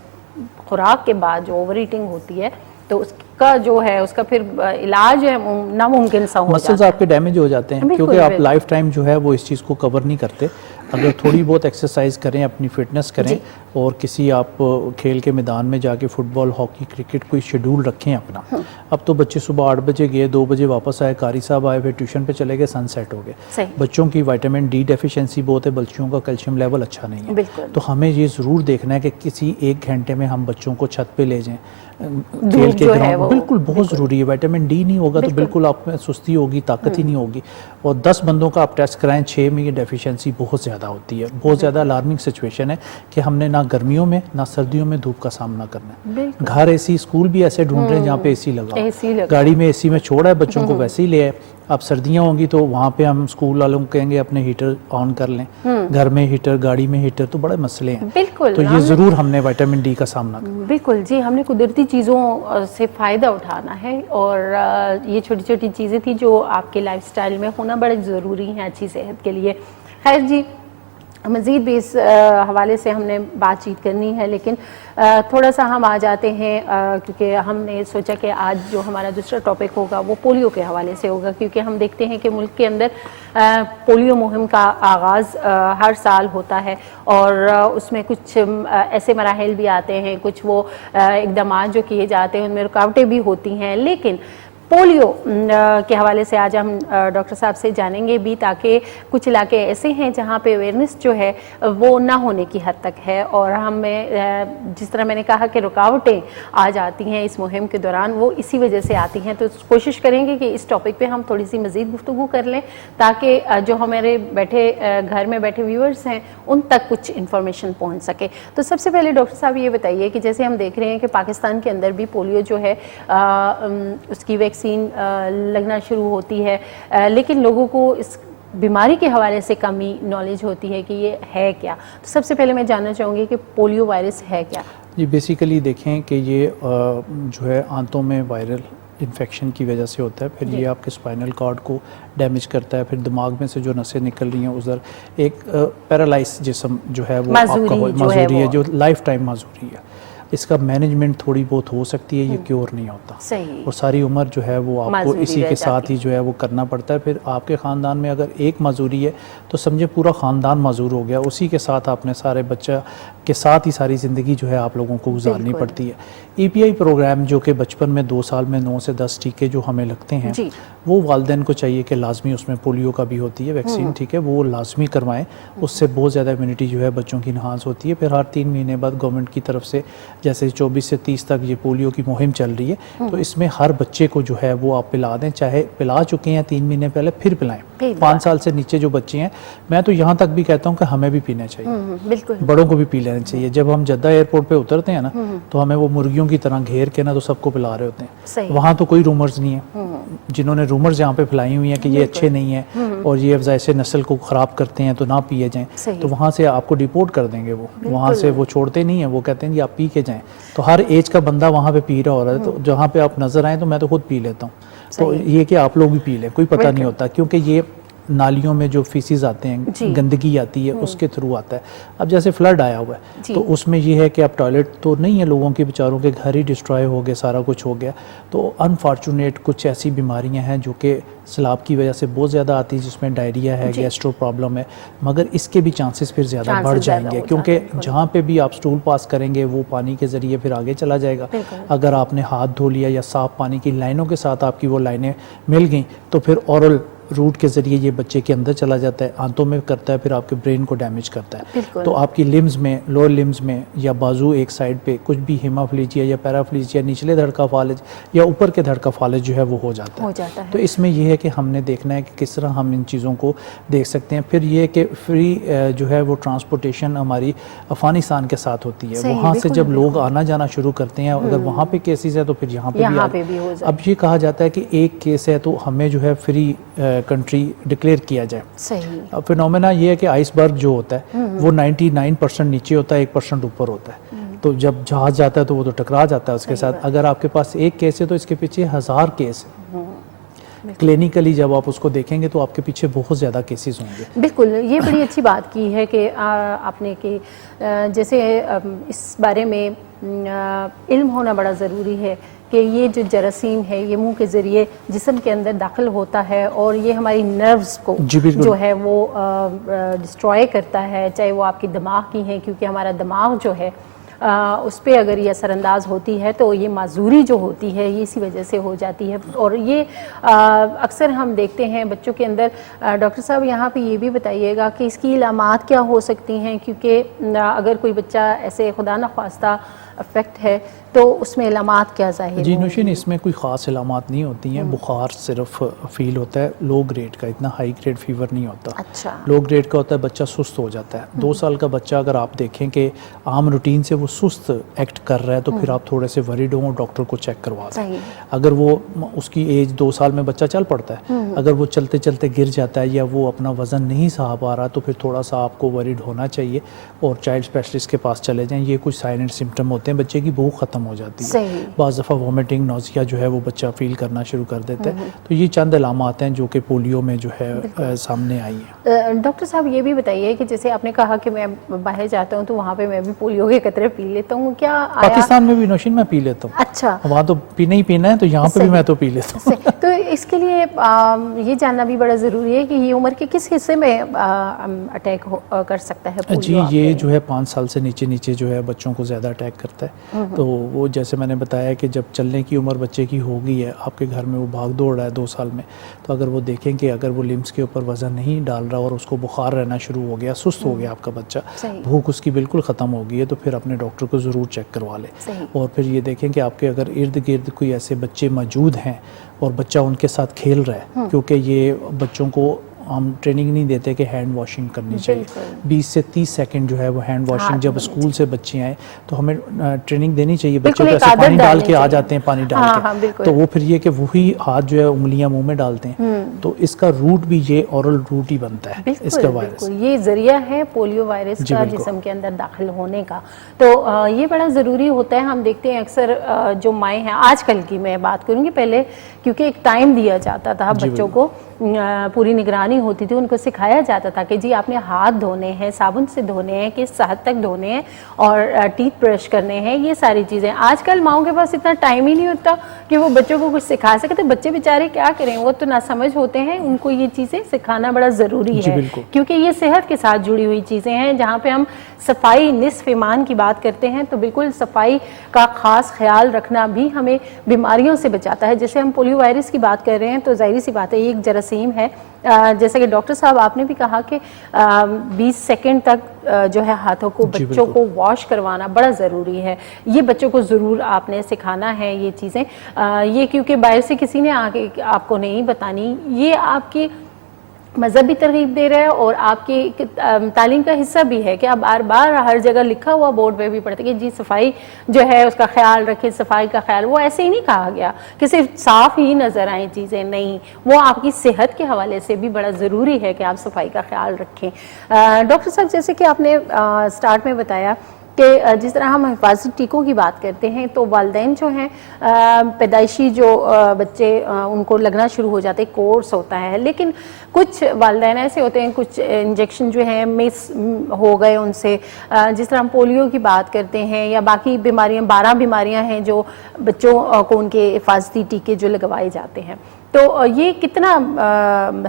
خوراک کے بعد جو اوور ایٹنگ ہوتی ہے, تو اس کا جو ہے اس کا پھر علاج ہے ناممکن سا ہو جاتا ہے. مسلز آپ کے ڈیمیج ہو جاتے ہیں, کیونکہ آپ لائف ٹائم جو ہے وہ اس چیز کو کور نہیں کرتے. اگر تھوڑی بہت ایکسرسائز کریں, اپنی فٹنس کریں, اور کسی آپ کھیل کے میدان میں جا کے فٹ بال, ہاکی, کرکٹ کوئی شیڈول رکھیں اپنا. اب تو بچے صبح 8 بجے گئے, 2 بجے واپس آئے, قاری صاحب آئے, پھر ٹیوشن پہ چلے گئے, سن سیٹ ہو گئے. بچوں کی وائٹامن ڈی ڈیفیشنسی بہت ہے, بچوں کا کیلشیم لیول اچھا نہیں ہے. تو ہمیں یہ ضرور دیکھنا ہے کہ کسی 1 گھنٹے میں ہم بچوں کو چھت پہ لے جائیں, کھیل کے گراؤنڈ, بالکل بہت ضروری ہے. وائٹامن ڈی نہیں ہوگا تو بالکل آپ میں سستی ہوگی, طاقت ہی نہیں ہوگی. اور 10 بندوں کا آپ ٹیسٹ کرائیں, 6 میں یہ ڈیفیشنسی بہت زیادہ ہوتی ہے. بہت زیادہ الارمنگ سچویشن ہے کہ ہم نے نہ گرمیوں میں نہ سردیوں میں دھوپ کا سامنا کرنا ہے. گھر اے سی, اسکول بھی ایسے ڈھونڈ رہے ہیں جہاں پہ اے سی لگا, گاڑی میں اے سی میں چھوڑا ہے, بچوں کو ویسے ہی لے آئے, اب سردیاں ہوں گی تو وہاں پہ ہم اسکول والوں کو کہیں گے اپنے ہیٹر آن کر لیں, گھر میں ہیٹر, گاڑی میں ہیٹر, تو بڑے مسئلے ہیں. بالکل, تو یہ ضرور ہم نے وائٹامن ڈی کا سامنا کرنا. بالکل جی, ہم نے قدرتی چیزوں سے فائدہ اٹھانا ہے, اور یہ چھوٹی چھوٹی چیزیں تھیں جو آپ کے لائف سٹائل میں ہونا بڑے ضروری ہیں اچھی صحت کے لیے. خیر جی, مزید بھی اس حوالے سے ہم نے بات چیت کرنی ہے, لیکن تھوڑا سا ہم آ جاتے ہیں کیونکہ ہم نے سوچا کہ آج جو ہمارا دوسرا ٹاپک ہوگا وہ پولیو کے حوالے سے ہوگا, کیونکہ ہم دیکھتے ہیں کہ ملک کے اندر پولیو مہم کا آغاز ہر سال ہوتا ہے, اور اس میں کچھ ایسے مراحل بھی آتے ہیں, کچھ وہ اقدامات جو کیے جاتے ہیں ان میں رکاوٹیں بھی ہوتی ہیں, لیکن پولیو کے حوالے سے آج ہم ڈاکٹر صاحب سے جانیں گے بھی, تاکہ کچھ علاقے ایسے ہیں جہاں پہ اویئرنیس جو ہے وہ نہ ہونے کی حد تک ہے, اور ہمیں جس طرح میں نے کہا کہ رکاوٹیں آ جاتی ہیں اس مہم کے دوران, وہ اسی وجہ سے آتی ہیں. تو کوشش کریں گے کہ اس ٹاپک پہ ہم تھوڑی سی مزید گفتگو کر لیں, تاکہ جو ہمارے گھر میں بیٹھے ویورز ہیں ان تک کچھ انفارمیشن پہنچ سکے. تو سب سے پہلے ڈاکٹر صاحب یہ بتائیے کہ جیسے ہم دیکھ رہے ہیں کہ پاکستان کے اندر بھی پولیو جو ہے اس کی ویکسین لگنا شروع ہوتی ہے, لیکن لوگوں کو اس بیماری کے حوالے سے کمی نالج ہوتی ہے کہ یہ ہے کیا. تو سب سے پہلے میں جاننا چاہوں گی کہ پولیو وائرس ہے کیا؟ جی, بیسیکلی دیکھیں کہ یہ جو ہے آنتوں میں وائرل انفیکشن کی وجہ سے ہوتا ہے, پھر یہ آپ کے اسپائنل کارڈ کو ڈیمیج کرتا ہے, پھر دماغ میں سے جو نسیں نکل رہی ہیں ادھر ایک پیرالائز جسم جو ہے وہ آپ کا معذوری ہے, جو لائف ٹائم معذوری ہے. اس کا مینجمنٹ تھوڑی بہت ہو سکتی ہے, یہ کیور نہیں ہوتا, اور ساری عمر جو ہے وہ آپ کو اسی کے ساتھ ہی جو ہے وہ کرنا پڑتا ہے. پھر آپ کے خاندان میں اگر ایک معذوری ہے تو سمجھے پورا خاندان معذور ہو گیا, اسی کے ساتھ آپ نے سارے بچہ کے ساتھ ہی ساری زندگی جو ہے آپ لوگوں کو گزارنی پڑتی ہے. ای پی آئی پروگرام جو کہ بچپن میں 2 سال میں 9 سے 10 ٹیکے جو ہمیں لگتے ہیں, وہ والدین کو چاہیے کہ لازمی, اس میں پولیو کا بھی ہوتی ہے ویکسین, ٹھیک ہے, وہ لازمی کروائیں. اس سے بہت زیادہ امیونٹی جو ہے بچوں کی انہانس ہوتی ہے. پھر ہر 3 مہینے بعد گورنمنٹ کی طرف سے جیسے 24 سے 30 تک یہ پولیو کی مہم چل رہی ہے, تو اس میں ہر بچے کو جو ہے وہ آپ پلا دیں, چاہے پلا چکے ہیں 3 مہینے پہلے پھر پلائیں. 5 سال سے نیچے جو بچے ہیں, میں تو یہاں تک بھی کہتا ہوں کہ ہمیں بھی پینا چاہیے, بڑوں کو بھی پی لینا چاہیے. جب ہم جدہ ایئرپورٹ پہ اترتے ہیں نا, تو ہمیں وہ مرغیوں کی طرح گھیر کے نا تو سب کو پلا رہے ہوتے ہیں. وہاں تو کوئی رومرز نہیں ہے, جنہوں نے رومرز یہاں پہ پھیلائی ہوئی ہیں کہ یہ اچھے نہیں ہیں اور یہ افزائش نسل کو خراب کرتے ہیں تو نہ پیے جائیں, تو وہاں سے آپ کو ڈیپورٹ کر دیں گے. وہ وہاں سے وہ چھوڑتے نہیں ہیں, وہ کہتے ہیں کہ آپ پی کے جائیں. تو ہر ایج کا بندہ وہاں پہ پی رہا ہو رہا ہے, تو جہاں پہ آپ نظر آئیں تو میں تو خود پی لیتا ہوں. تو یہ کہ آپ لوگ بھی پی لیں, کوئی پتہ نہیں ہوتا, کیونکہ یہ نالیوں میں جو فیسز آتے ہیں, گندگی آتی ہے, اس کے تھرو آتا ہے. اب جیسے فلڈ آیا ہوا ہے تو اس میں یہ ہے کہ اب ٹوائلٹ تو نہیں ہے لوگوں کے, بیچاروں کے گھر ہی ڈسٹرائے ہو گئے, سارا کچھ ہو گیا. تو انفارچونیٹ کچھ ایسی بیماریاں ہیں جو کہ سیلاب کی وجہ سے بہت زیادہ آتی ہے, جس میں ڈائریا ہے, گیسٹرو پرابلم ہے, مگر اس کے بھی چانسز پھر زیادہ بڑھ جائیں گے, کیونکہ جہاں پہ بھی آپ سٹول پاس کریں گے وہ پانی کے ذریعے پھر آگے چلا جائے گا. اگر آپ نے ہاتھ دھو لیا یا صاف پانی کی لائنوں کے ساتھ آپ کی وہ لائنیں مل گئیں تو پھر اورل روٹ کے ذریعے یہ بچے کے اندر چلا جاتا ہے, آنتوں میں کرتا ہے, پھر آپ کے برین کو ڈیمیج کرتا ہے. تو آپ کی لمز میں, لوئر لمز میں یا بازو ایک سائڈ پہ کچھ بھی ہیماپلیجیا یا پیرافلیجیا, نچلے دھڑ کا فالج یا اوپر کے دھڑ کا فالج جو ہے وہ ہو جاتا ہے. تو اس میں یہ ہے کہ ہم نے دیکھنا ہے کہ کس طرح ہم ان چیزوں کو دیکھ سکتے ہیں. پھر یہ کہ فری جو ہے وہ ٹرانسپورٹیشن ہماری افغانستان کے ساتھ ہوتی ہے, وہاں سے جب لوگ آنا جانا شروع کرتے ہیں, اگر وہاں پہ کیسز ہے تو پھر یہاں پہ بھی اب یہ کہا جاتا ہے کہ ایک کیس ہے تو ہمیں جو ہے فری کنٹری ڈکلیئر کیا جائے. صحیح. فینومینا یہ ہے کہ آئس برگ جو ہوتا ہے وہ 99% نیچے ہوتا ہے, 1% اوپر ہوتا ہے. تو جب جہاز جاتا ہے تو وہ تو ٹکرا جاتا ہے اس کے ساتھ. اگر آپ کے پاس ایک کیس ہے تو اس کے پیچھے 1000 کیس ہیں. کلینیکلی جب آپ اس کو دیکھیں گے تو آپ کے پیچھے بہت زیادہ کیسز ہوں گے. بالکل, یہ بڑی اچھی بات کی ہے کہ آپ نے کہ جیسے اس بارے میں علم ہونا بڑا ضروری ہے کہ یہ جو جراثیم ہے یہ منہ کے ذریعے جسم کے اندر داخل ہوتا ہے اور یہ ہماری نروز کو جو ہے وہ ڈسٹروائے کرتا ہے, چاہے وہ آپ کی دماغ کی ہیں, کیونکہ ہمارا دماغ جو ہے اس پہ اگر یہ اثر انداز ہوتی ہے تو یہ معذوری جو ہوتی ہے یہ اسی وجہ سے ہو جاتی ہے. اور یہ اکثر ہم دیکھتے ہیں بچوں کے اندر. ڈاکٹر صاحب یہاں پہ یہ بھی بتائیے گا کہ اس کی علامات کیا ہو سکتی ہیں, کیونکہ اگر کوئی بچہ ایسے خدا نخواستہ افیکٹ ہے تو اس میں علامات کیا ظاہر جی نوشین، اس میں کوئی خاص علامات نہیں ہوتی ہیں، بخار صرف فیل ہوتا ہے لو گریڈ کا، اتنا ہائی گریڈ فیور نہیں ہوتا. اچھا. لو گریڈ کا ہوتا ہے بچہ سست ہو جاتا ہے. 2 سال کا بچہ اگر آپ دیکھیں کہ عام روٹین سے وہ سست ایکٹ کر رہا ہے تو پھر آپ تھوڑے سے وریڈ ہوں اور ڈاکٹر کو چیک کروا دیں. اگر وہ اس کی ایج 2 سال میں بچہ چل پڑتا ہے، اگر وہ چلتے چلتے گر جاتا ہے یا وہ اپنا وزن نہیں سہا پا رہا تو پھر تھوڑا سا آپ کو وریڈ ہونا چاہیے اور چائلڈ اسپیشلسٹ کے پاس چلے جائیں. یہ کچھ سائن اینڈ سمٹم ہوتے ہیں، بچے کی بھوک ختم ہو جاتی ہے، بعض دفعہ وومٹنگ نوزیا جو ہے وہ بچہ فیل کرنا شروع کر دیتا ہے. تو یہ چند علامات ہیں جو کہ پولیو میں جو ہے سامنے آئی ہیں. ڈاکٹر صاحب یہ بھی بتائیے کہ جیسے آپ نے کہا کہ میں باہر جاتا ہوں تو وہاں پہ میں بھی پولیو کے قطرے پی لیتا ہوں، کیا پاکستان میں بھی نوشین میں پی لیتا ہوں. اچھا. وہاں تو پینا ہی پینا ہے تو یہاں پہ بھی میں تو پی لیتا ہوں. تو اس کے لیے یہ جاننا بھی بڑا ضروری ہے کہ یہ عمر کے کس حصے میں اٹیک کر سکتا ہے پولیو؟ جی یہ جو ہے 5 سال سے نیچے جو ہے بچوں کو زیادہ اٹیک کرتا ہے. تو وہ جیسے میں نے بتایا کہ جب چلنے کی عمر بچے کی ہو گئی ہے، آپ کے گھر میں وہ بھاگ دوڑ رہا ہے 2 سال میں، تو اگر وہ دیکھیں کہ اگر وہ لمس کے اوپر وزن نہیں ڈال رہا اور اس کو بخار رہنا شروع ہو گیا، سست ہو گیا آپ کا بچہ، بھوک اس کی بالکل ختم ہو گئی ہے، تو پھر اپنے ڈاکٹر کو ضرور چیک کروا لیں. اور پھر یہ دیکھیں کہ آپ کے اگر ارد گرد کوئی ایسے بچے موجود ہیں اور بچہ ان کے ساتھ کھیل رہا ہے، کیونکہ یہ بچوں کو ہم ٹریننگ نہیں دیتے کہ ہینڈ واشنگ کرنی چاہیے. 20 سے 30 سیکنڈ جو ہے وہ ہینڈ واشنگ، جب اسکول سے بچے آئیں تو ہمیں ٹریننگ دینی چاہیے. بچے کو ایسے پانی ڈال کے آ جاتے ہیں، پانی ڈال کے، تو وہ پھر یہ کہ وہی ہاتھ جو ہے انگلیاں منہ میں ڈالتے ہیں، تو اس کا روٹ بھی یہ اورل روٹ ہی بنتا ہے اس کا وائرس. یہ ذریعہ ہے پولیو وائرس کا جسم کے اندر داخل ہونے کا. تو یہ بڑا ضروری ہوتا ہے. ہم دیکھتے ہیں اکثر جو مائیں ہیں، آج کل کی میں بات کروں گی، پہلے کیونکہ ایک ٹائم دیا جاتا تھا بچوں کو، پوری نگرانی ہوتی تھی، ان کو سکھایا جاتا تھا کہ جی آپ نے ہاتھ دھونے ہیں، صابن سے دھونے ہیں، کس حد تک دھونے ہیں، اور ٹیتھ برش کرنے ہیں، یہ ساری چیزیں. آج کل ماؤں کے پاس اتنا ٹائم ہی نہیں ہوتا کہ وہ بچوں کو کچھ سکھا سکتے. بچے بیچارے کیا کریں، وہ تو ناسمجھ ہوتے ہیں، ان کو یہ چیزیں سکھانا بڑا ضروری ہے، کیونکہ یہ صحت کے ساتھ جڑی ہوئی چیزیں ہیں. جہاں پہ ہم صفائی نصف ایمان کی بات کرتے ہیں تو بالکل صفائی کا خاص خیال رکھنا بھی ہمیں بیماریوں سے بچاتا ہے. جیسے ہم پولیو وائرس کی بات کر رہے ہیں تو ظاہری سی بات ہے یہ ایک جراثیم ہے. جیسا کہ ڈاکٹر صاحب آپ نے بھی کہا کہ 20 سیکنڈ تک جو ہے ہاتھوں کو بچوں کو واش کروانا بڑا ضروری ہے. یہ بچوں کو ضرور آپ نے سکھانا ہے یہ چیزیں. یہ کیونکہ باہر سے کسی نے آگے آپ کو نہیں بتانی، یہ آپ کی مذہب بھی ترغیب دے رہا ہے اور آپ کی تعلیم کا حصہ بھی ہے کہ آپ بار بار ہر جگہ لکھا ہوا بورڈ پہ بھی پڑھتے کہ جی صفائی جو ہے اس کا خیال رکھیں، صفائی کا خیال. وہ ایسے ہی نہیں کہا گیا کہ صرف صاف ہی نظر آئیں چیزیں، نہیں، وہ آپ کی صحت کے حوالے سے بھی بڑا ضروری ہے کہ آپ صفائی کا خیال رکھیں. ڈاکٹر صاحب جیسے کہ آپ نے سٹارٹ میں بتایا کہ جس طرح ہم حفاظتی ٹیکوں کی بات کرتے ہیں تو والدین جو ہیں پیدائشی جو بچے ان کو لگنا شروع ہو جاتے کورس ہوتا ہے، لیکن کچھ والدین ایسے ہوتے ہیں، کچھ انجیکشن جو ہیں مس ہو گئے ان سے. جس طرح ہم پولیو کی بات کرتے ہیں یا باقی بیماریاں، 12 بیماریاں ہیں جو بچوں کو ان کے حفاظتی ٹیکے جو لگوائے جاتے ہیں، تو یہ کتنا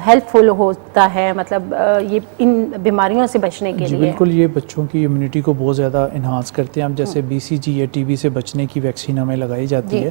ہیلپ فل ہوتا ہے، مطلب یہ ان بیماریوں سے بچنے کے لیے؟ جی بالکل، یہ بچوں کی امیونٹی کو بہت زیادہ انہانس کرتے ہیں. ہم جیسے BCG یا TB سے بچنے کی ویکسین ہمیں لگائی جاتی ہے،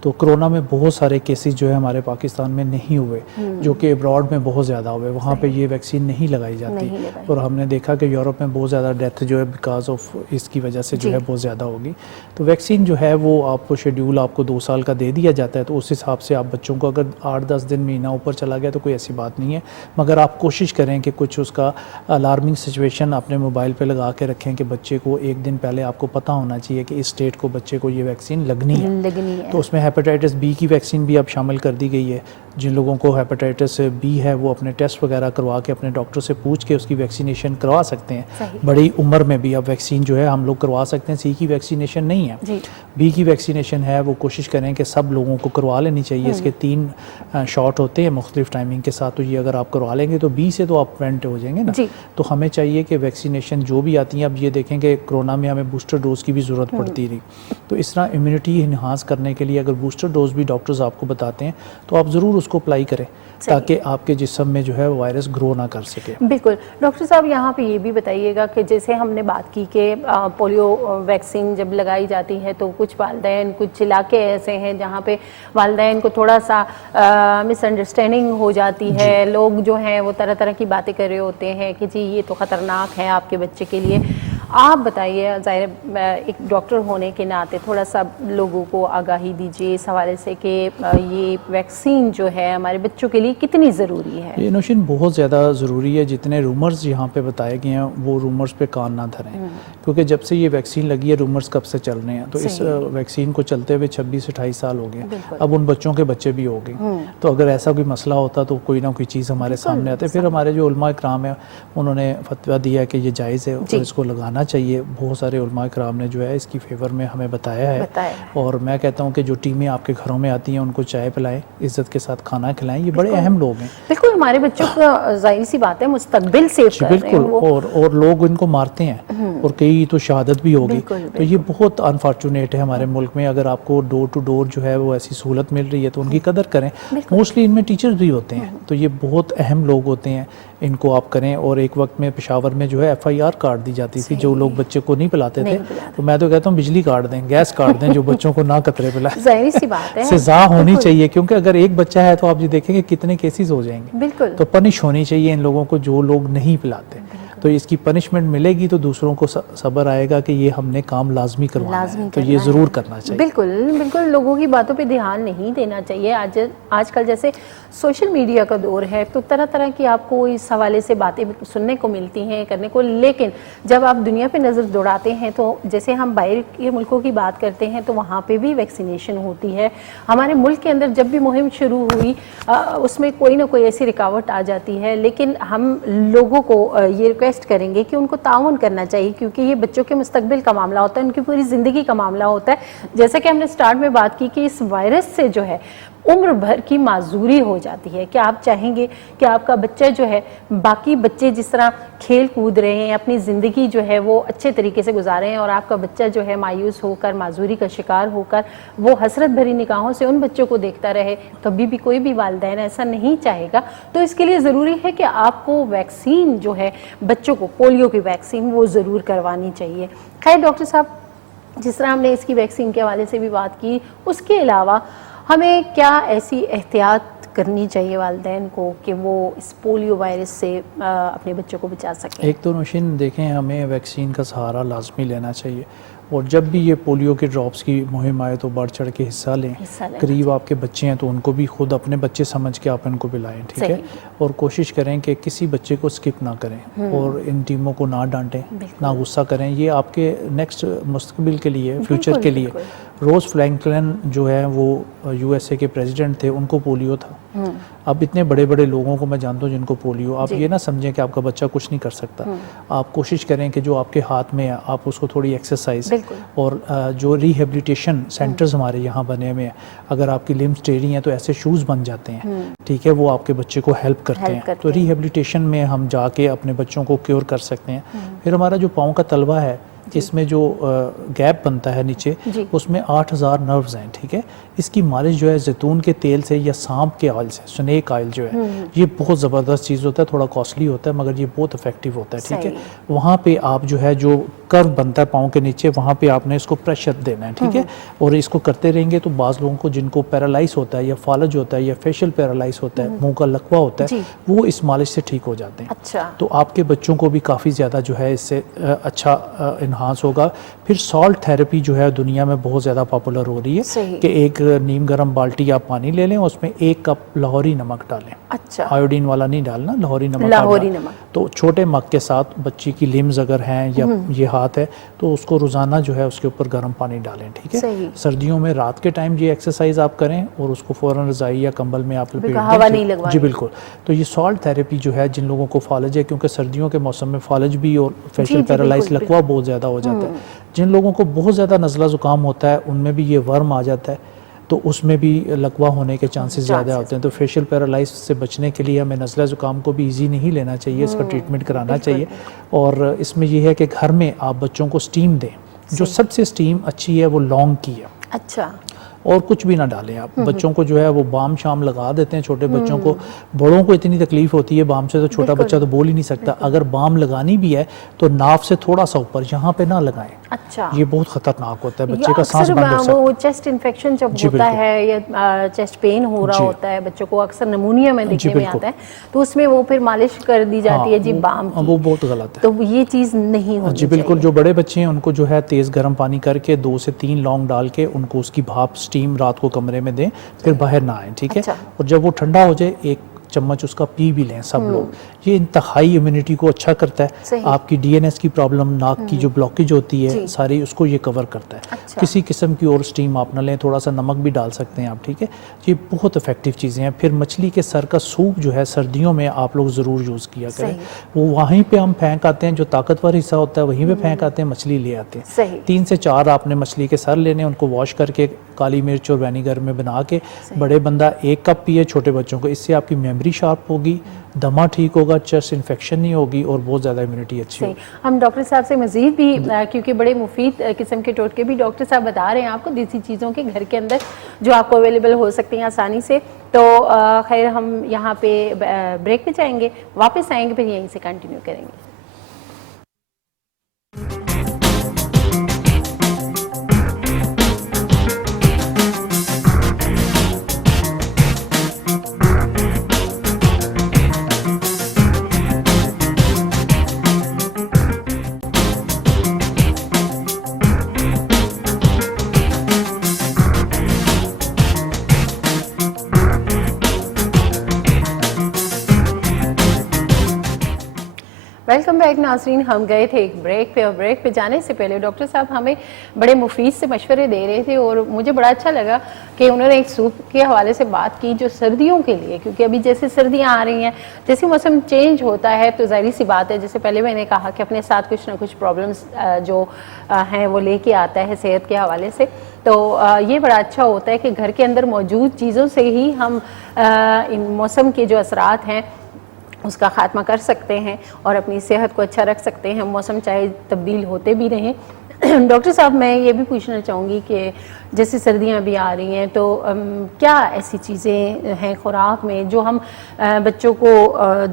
تو کرونا میں بہت سارے کیسز جو ہے ہمارے پاکستان میں نہیں ہوئے، جو کہ ابراڈ میں بہت زیادہ ہوئے، وہاں پہ یہ ویکسین نہیں لگائی جاتی. اور ہم نے دیکھا کہ یورپ میں بہت زیادہ ڈیتھ جو ہے بیکاز آف اس کی وجہ سے جو ہے بہت زیادہ ہوگی. تو ویکسین جو ہے وہ آپ کو شیڈیول آپ کو 2 سال کا دے دیا جاتا ہے، تو اس حساب سے آپ بچوں کو اگر 8-10 دن مہینہ اوپر چلا گیا تو کوئی ایسی بات نہیں ہے. مگر آپ کوشش کریں کہ کچھ اس کا الارمنگ سچویشن اپنے موبائل پہ لگا کے رکھیں کہ بچے کو 1 دن پہلے آپ کو پتہ ہونا چاہیے کہ اس ڈیٹ کو بچے کو یہ ویکسین لگنی ہے. تو اس میں ہیپاٹائٹس B کی ویکسین بھی اب شامل کر دی گئی ہے. جن لوگوں کو ہیپاٹائٹس B ہے وہ اپنے ٹیسٹ وغیرہ کروا کے اپنے ڈاکٹر سے پوچھ کے اس کی ویکسینیشن کروا سکتے ہیں. بڑی عمر میں بھی اب ویکسین جو ہے ہم لوگ کروا سکتے ہیں. C کی ویکسینیشن نہیں ہے، B کی ویکسینیشن ہے، وہ کوشش کریں کہ سب لوگوں کو کروا لینی چاہیے. اس کے 3 شاٹ ہوتے ہیں مختلف ٹائمنگ کے ساتھ، تو یہ اگر آپ کروا لیں گے تو B سے تو آپ پرینٹ ہو جائیں گے نا. تو ہمیں چاہیے کہ ویکسینیشن جو بھی آتی ہیں، اب یہ دیکھیں کہ کرونا میں ہمیں بوسٹر ڈوز کی بھی ضرورت پڑتی رہی، تو اس طرح امیونٹی انہانس کرنے کے لیے اگر بوسٹر ڈوز بھی ڈاکٹرز آپ کو بتاتے ہیں تو آپ ضرور اس کو اپلائی کریں تاکہ آپ کے جسم میں جو ہے وائرس گرو نہ کر سکے. بالکل. ڈاکٹر صاحب یہاں پہ یہ بھی بتائیے گا کہ جیسے ہم نے بات کی کہ پولیو ویکسین جب لگائی جاتی ہے تو کچھ والدین، کچھ علاقے ایسے ہیں جہاں پہ والدین کو تھوڑا سا مس انڈرسٹینڈنگ ہو جاتی ہے. لوگ جو ہیں وہ طرح طرح کی باتیں کر رہے ہوتے ہیں کہ جی یہ تو خطرناک ہے آپ کے بچے کے لیے. آپ بتائیے ظاہر ایک ڈاکٹر ہونے کے ناطے تھوڑا سا لوگوں کو آگاہی دیجیے اس حوالے سے کہ یہ ویکسین جو ہے ہمارے بچوں کے لیے کتنی ضروری ہے؟ یہ نوشین بہت زیادہ ضروری ہے. جتنے رومرز یہاں پہ بتائے گئے ہیں وہ رومرز پہ کان نہ دھریں, کیونکہ جب سے یہ ویکسین لگی ہے رومرز کب سے چل رہے ہیں, تو اس ویکسین کو چلتے ہوئے 26-28 سال ہو گئے, اب ان بچوں کے بچے بھی ہو گئے. تو اگر ایسا کوئی مسئلہ ہوتا تو کوئی نہ کوئی چیز ہمارے سامنے آتے. پھر ہمارے جو علماء اکرام ہیں انہوں نے فتویٰ دیا کہ یہ جائز ہے اور اس کو لگانا چاہیے. بہت سارے علماء اکرام نے جو ہے اس کی فیور میں ہمیں بتایا ہے, اور میں کہتا ہوں کہ جو ٹیمیں آپ کے گھروں میں آتی ہیں ان کو چائے پلائیں, عزت کے ساتھ کھانا کھلائیں, یہ بڑے اہم لوگ ہیں. بالکل ہمارے بچوں کا ظاہر سی بات ہے مستقبل سیو کر رہے ہیں وہ. اور لوگ ان کو مارتے ہیں اور کئی تو شہادت بھی ہوگی. تو یہ بہت انفارچونیٹ ہے ہمارے ملک میں. اگر آپ کو ڈور ٹو ڈور جو ہے وہ ایسی سہولت مل رہی ہے تو ان کی قدر کریں. موسٹلی ان میں ٹیچر بھی ہوتے ہیں, تو یہ بہت اہم لوگ ہوتے ہیں, ان کو آپ کریں. اور ایک وقت میں پشاور میں جو ہے FIR کاٹ دی جاتی تھی جو لوگ بچے کو نہیں پلاتے تھے. تو میں تو کہتا ہوں بجلی کاٹ دیں, گیس کاٹ دیں جو بچوں کو نہ قطرے پلائیں. ظاہر سی بات ہے سزا ہونی چاہیے, کیونکہ اگر ایک بچہ ہے تو آپ یہ دیکھیں کہ کتنے کیسز ہو جائیں گے. بالکل. تو پنش ہونی چاہیے ان لوگوں کو جو لوگ نہیں پلاتے. تو اس کی پنشمنٹ ملے گی تو دوسروں کو صبر آئے گا کہ یہ ہم نے کام لازمی کروانا ہے, تو یہ ضرور کرنا چاہیے. بالکل لوگوں کی باتوں پہ دھیان نہیں دینا چاہیے. آج کل جیسے سوشل میڈیا کا دور ہے تو طرح طرح کی آپ کو اس حوالے سے باتیں سننے کو ملتی ہیں, کرنے کو. لیکن جب آپ دنیا پہ نظر دوڑاتے ہیں تو جیسے ہم باہر کے ملکوں کی بات کرتے ہیں تو وہاں پہ بھی ویکسینیشن ہوتی ہے. ہمارے ملک کے اندر جب بھی مہم شروع ہوئی اس میں کوئی نہ کوئی ایسی رکاوٹ آ جاتی ہے, لیکن ہم لوگوں کو یہ ریکویسٹ کریں گے کہ ان کو تعاون کرنا چاہیے, کیونکہ یہ بچوں کے مستقبل کا معاملہ ہوتا ہے, ان کی پوری زندگی کا معاملہ ہوتا ہے. جیسا کہ ہم نے سٹارٹ میں بات کی کہ اس وائرس سے جو ہے عمر بھر کی معذوری ہو جاتی ہے. کہ آپ چاہیں گے کہ آپ کا بچہ جو ہے باقی بچے جس طرح کھیل کود رہے ہیں, اپنی زندگی جو ہے وہ اچھے طریقے سے گزارے ہیں, اور آپ کا بچہ جو ہے مایوس ہو کر, معذوری کا شکار ہو کر وہ حسرت بھری نگاہوں سے ان بچوں کو دیکھتا رہے. کبھی بھی کوئی بھی والدین ایسا نہیں چاہے گا. تو اس کے لیے ضروری ہے کہ آپ کو ویکسین جو ہے بچوں کو, پولیو کی ویکسین وہ ضرور کروانی چاہیے. خیر ڈاکٹر صاحب, جس طرح ہم نے اس کی ویکسین کے حوالے سے بھی بات کی, اس کے علاوہ ہمیں کیا ایسی احتیاط کرنی چاہیے والدین کو کہ وہ اس پولیو وائرس سے اپنے بچوں کو بچا سکیں؟ ایک تو نوشین دیکھیں, ہمیں ویکسین کا سہارا لازمی لینا چاہیے, اور جب بھی یہ پولیو کے ڈراپس کی مہم آئے تو بڑھ چڑھ کے حصہ لیں. قریب آپ کے بچے ہیں تو ان کو بھی خود اپنے بچے سمجھ کے آپ ان کو پلائیں, ٹھیک ہے. اور کوشش کریں کہ کسی بچے کو سکپ نہ کریں, اور ان ٹیموں کو نہ ڈانٹیں, نہ غصہ کریں. یہ آپ کے نیکسٹ مستقبل کے لیے, فیوچر کے لیے. روز فرینکلن جو ہے وہ USA کے پریزیڈنٹ تھے, ان کو پولیو تھا. اب اتنے بڑے بڑے لوگوں کو میں جانتا ہوں جن کو پولیو. آپ یہ نہ سمجھیں کہ آپ کا بچہ کچھ نہیں کر سکتا. آپ کوشش کریں کہ جو آپ کے ہاتھ میں ہے آپ اس کو تھوڑی ایکسرسائز, اور جو ریہیبلیٹیشن سینٹرز ہمارے یہاں بنے ہوئے ہیں, اگر آپ کی لمبس ٹیڑھی ہیں تو ایسے شوز بن جاتے ہیں, ٹھیک ہے, وہ آپ کے بچے کو ہیلپ کرتے ہیں. تو ریہیبلیٹیشن میں ہم جا کے اپنے بچوں کو کیور کر سکتے ہیں. پھر ہمارا جو پاؤں کا تلوا ہے اس میں جو گیپ بنتا ہے نیچے, اس میں 8000 نروز ہیں, ٹھیک ہے. اس کی مالش جو ہے زیتون کے تیل سے یا سانپ کے آئل سے, سنیک آئل جو ہے, یہ بہت زبردست چیز ہوتا ہے. تھوڑا کاسٹلی ہوتا ہے مگر یہ بہت افیکٹو ہوتا ہے, ٹھیک ہے. وہاں پہ آپ جو ہے جو کرو بنتا ہے پاؤں کے نیچے, وہاں پہ آپ نے اس کو پریشر دینا ہے, ٹھیک ہے. اور اس کو کرتے رہیں گے تو بعض لوگوں کو جن کو پیرالائز ہوتا ہے یا فالج ہوتا ہے یا فیشل پیرالائز ہوتا ہے, منہ کا لکوا ہوتا ہے, وہ اس مالش سے ٹھیک ہو جاتے ہیں. تو آپ کے بچوں کو بھی کافی زیادہ جو ہے اس سے اچھا انہانس ہوگا. پھر سالٹ تھیراپی جو ہے دنیا میں بہت زیادہ پاپولر ہو رہی ہے, کہ ایک نیم گرم بالٹی آپ پانی لے لیں, اس میں 1 کپ لاہوری نمک ڈالیں. آیوڈین والا نہیں ڈالنا, لاہوری نمک. تو چھوٹے مگ کے ساتھ بچی کی لمز اگر ہیں یا یہ ہاتھ ہے تو اس کو روزانہ جو ہے اس کے اوپر گرم پانی ڈالیں, ٹھیک ہے. سردیوں میں رات کے ٹائم یہ ایکسرسائز آپ کریں اور اس کو فوراً رضائی یا کمبل میں آپ لپیٹ دیں. جی بالکل. تو یہ سالٹ تھیراپی جو ہے جن لوگوں کو فالج ہے, کیونکہ سردیوں کے موسم میں فالج بھی اور فیشل پیرالائز لکوا بہت زیادہ ہو جاتا ہے. جن لوگوں کو بہت زیادہ نزلہ زکام ہوتا ہے ان میں بھی یہ ورم آ جاتا ہے, تو اس میں بھی لکوا ہونے کے چانسز زیادہ ہوتے ہیں. تو فیشل پیرالائز سے بچنے کے لیے ہمیں نزلہ زکام کو بھی ایزی نہیں لینا چاہیے, اس کا ٹریٹمنٹ کرانا چاہیے. اور اس میں یہ ہے کہ گھر میں آپ بچوں کو سٹیم دیں. جو سب سے سٹیم اچھی ہے وہ لونگ کی ہے. اچھا. اور کچھ بھی نہ ڈالیں آپ. بچوں کو جو ہے وہ بام شام لگا دیتے ہیں چھوٹے بچوں کو. بڑوں کو اتنی تکلیف ہوتی ہے بام سے, تو چھوٹا بچہ تو بول ہی نہیں سکتا. اگر بام لگانی بھی ہے تو ناف سے تھوڑا سا اوپر, یہاں پہ نہ لگائیں. اچھا, یہ بہت خطرناک ہوتا ہے, بچے کا سانس بند ہو سکتا ہے. وہ چیسٹ انفیکشن جب ہوتا ہے یا چیسٹ پین ہو رہا ہوتا ہے بچوں کو, اکثر نمونیا میں دیکھنے میں آتا ہے, تو اس میں وہ پھر مالش کر دی جاتی ہے جی بام کی. وہ بہت غلط ہے, تو یہ چیز نہیں ہونی جی بالکل. جو بڑے بچے ہیں ان کو جو ہے تیز گرم پانی کر کے 2 سے 3 لونگ ڈال کے ان کو اس کی بھاپ سٹیم رات کو کمرے میں دیں, پھر باہر نہ آئیں, ٹھیک ہے. اور جب وہ ٹھنڈا ہو جائے 1 چمچ اس کا پی بھی لیں سب لوگ. یہ انتہائی امیونٹی کو اچھا کرتا ہے. آپ کی ڈی این ایس کی پرابلم, ناک کی جو بلاکیج ہوتی ہے ساری, اس کو یہ کور کرتا ہے. کسی قسم کی اور سٹیم آپ نہ لیں, تھوڑا سا نمک بھی ڈال سکتے ہیں آپ, ٹھیک ہے. یہ بہت افیکٹو چیزیں ہیں. پھر مچھلی کے سر کا سوپ جو ہے سردیوں میں آپ لوگ ضرور یوز کیا کریں. وہ وہیں پہ ہم پھینک آتے ہیں, جو طاقتور حصہ ہوتا ہے وہیں پہ پھینک آتے ہیں, مچھلی لے آتے ہیں. 3 سے 4 آپ نے مچھلی کے سر لینے, ان کو واش کر کے کالی مرچ اور وینیگر میں بنا کے, بڑے بندہ 1 کپ پیے, چھوٹے بچوں کو. اس سے آپ کی میموری شارپ ہوگی, دمہ ٹھیک ہوگا, چیسٹ انفیکشن نہیں ہوگی, اور بہت زیادہ امیونٹی اچھی ہوگی. ہم ڈاکٹر صاحب سے مزید بھی, کیونکہ بڑے مفید قسم کے ٹوٹکے بھی ڈاکٹر صاحب بتا رہے ہیں آپ کو, دیسی چیزوں کے گھر کے اندر جو آپ کو اویلیبل ہو سکتی ہیں آسانی سے. تو خیر ہم یہاں پہ بریک پہ جائیں گے, واپس آئیں گے, پھر یہیں سے کنٹینیو کریں گے. ویلکم بیک ناظرین. ہم گئے تھے ایک بریک پہ, اور بریک پہ جانے سے پہلے ڈاکٹر صاحب ہمیں بڑے مفید سے مشورے دے رہے تھے, اور مجھے بڑا اچھا لگا کہ انہوں نے ایک سوپ کے حوالے سے بات کی جو سردیوں کے لیے, کیونکہ ابھی جیسے سردیاں آ رہی ہیں, جیسے موسم چینج ہوتا ہے, تو ظاہری سی بات ہے, جیسے پہلے میں نے کہا کہ اپنے ساتھ کچھ نہ کچھ پرابلمس جو ہیں وہ لے کے آتا ہے صحت کے حوالے سے. تو یہ بڑا اچھا ہوتا ہے کہ گھر کے اندر موجود چیزوں سے ہی ہم ان موسم کے جو اثرات ہیں اس کا خاتمہ کر سکتے ہیں اور اپنی صحت کو اچھا رکھ سکتے ہیں, موسم چاہے تبدیل ہوتے بھی رہیں. ڈاکٹر صاحب میں یہ بھی پوچھنا چاہوں گی کہ جیسے سردیاں بھی آ رہی ہیں, تو کیا ایسی چیزیں ہیں خوراک میں جو ہم بچوں کو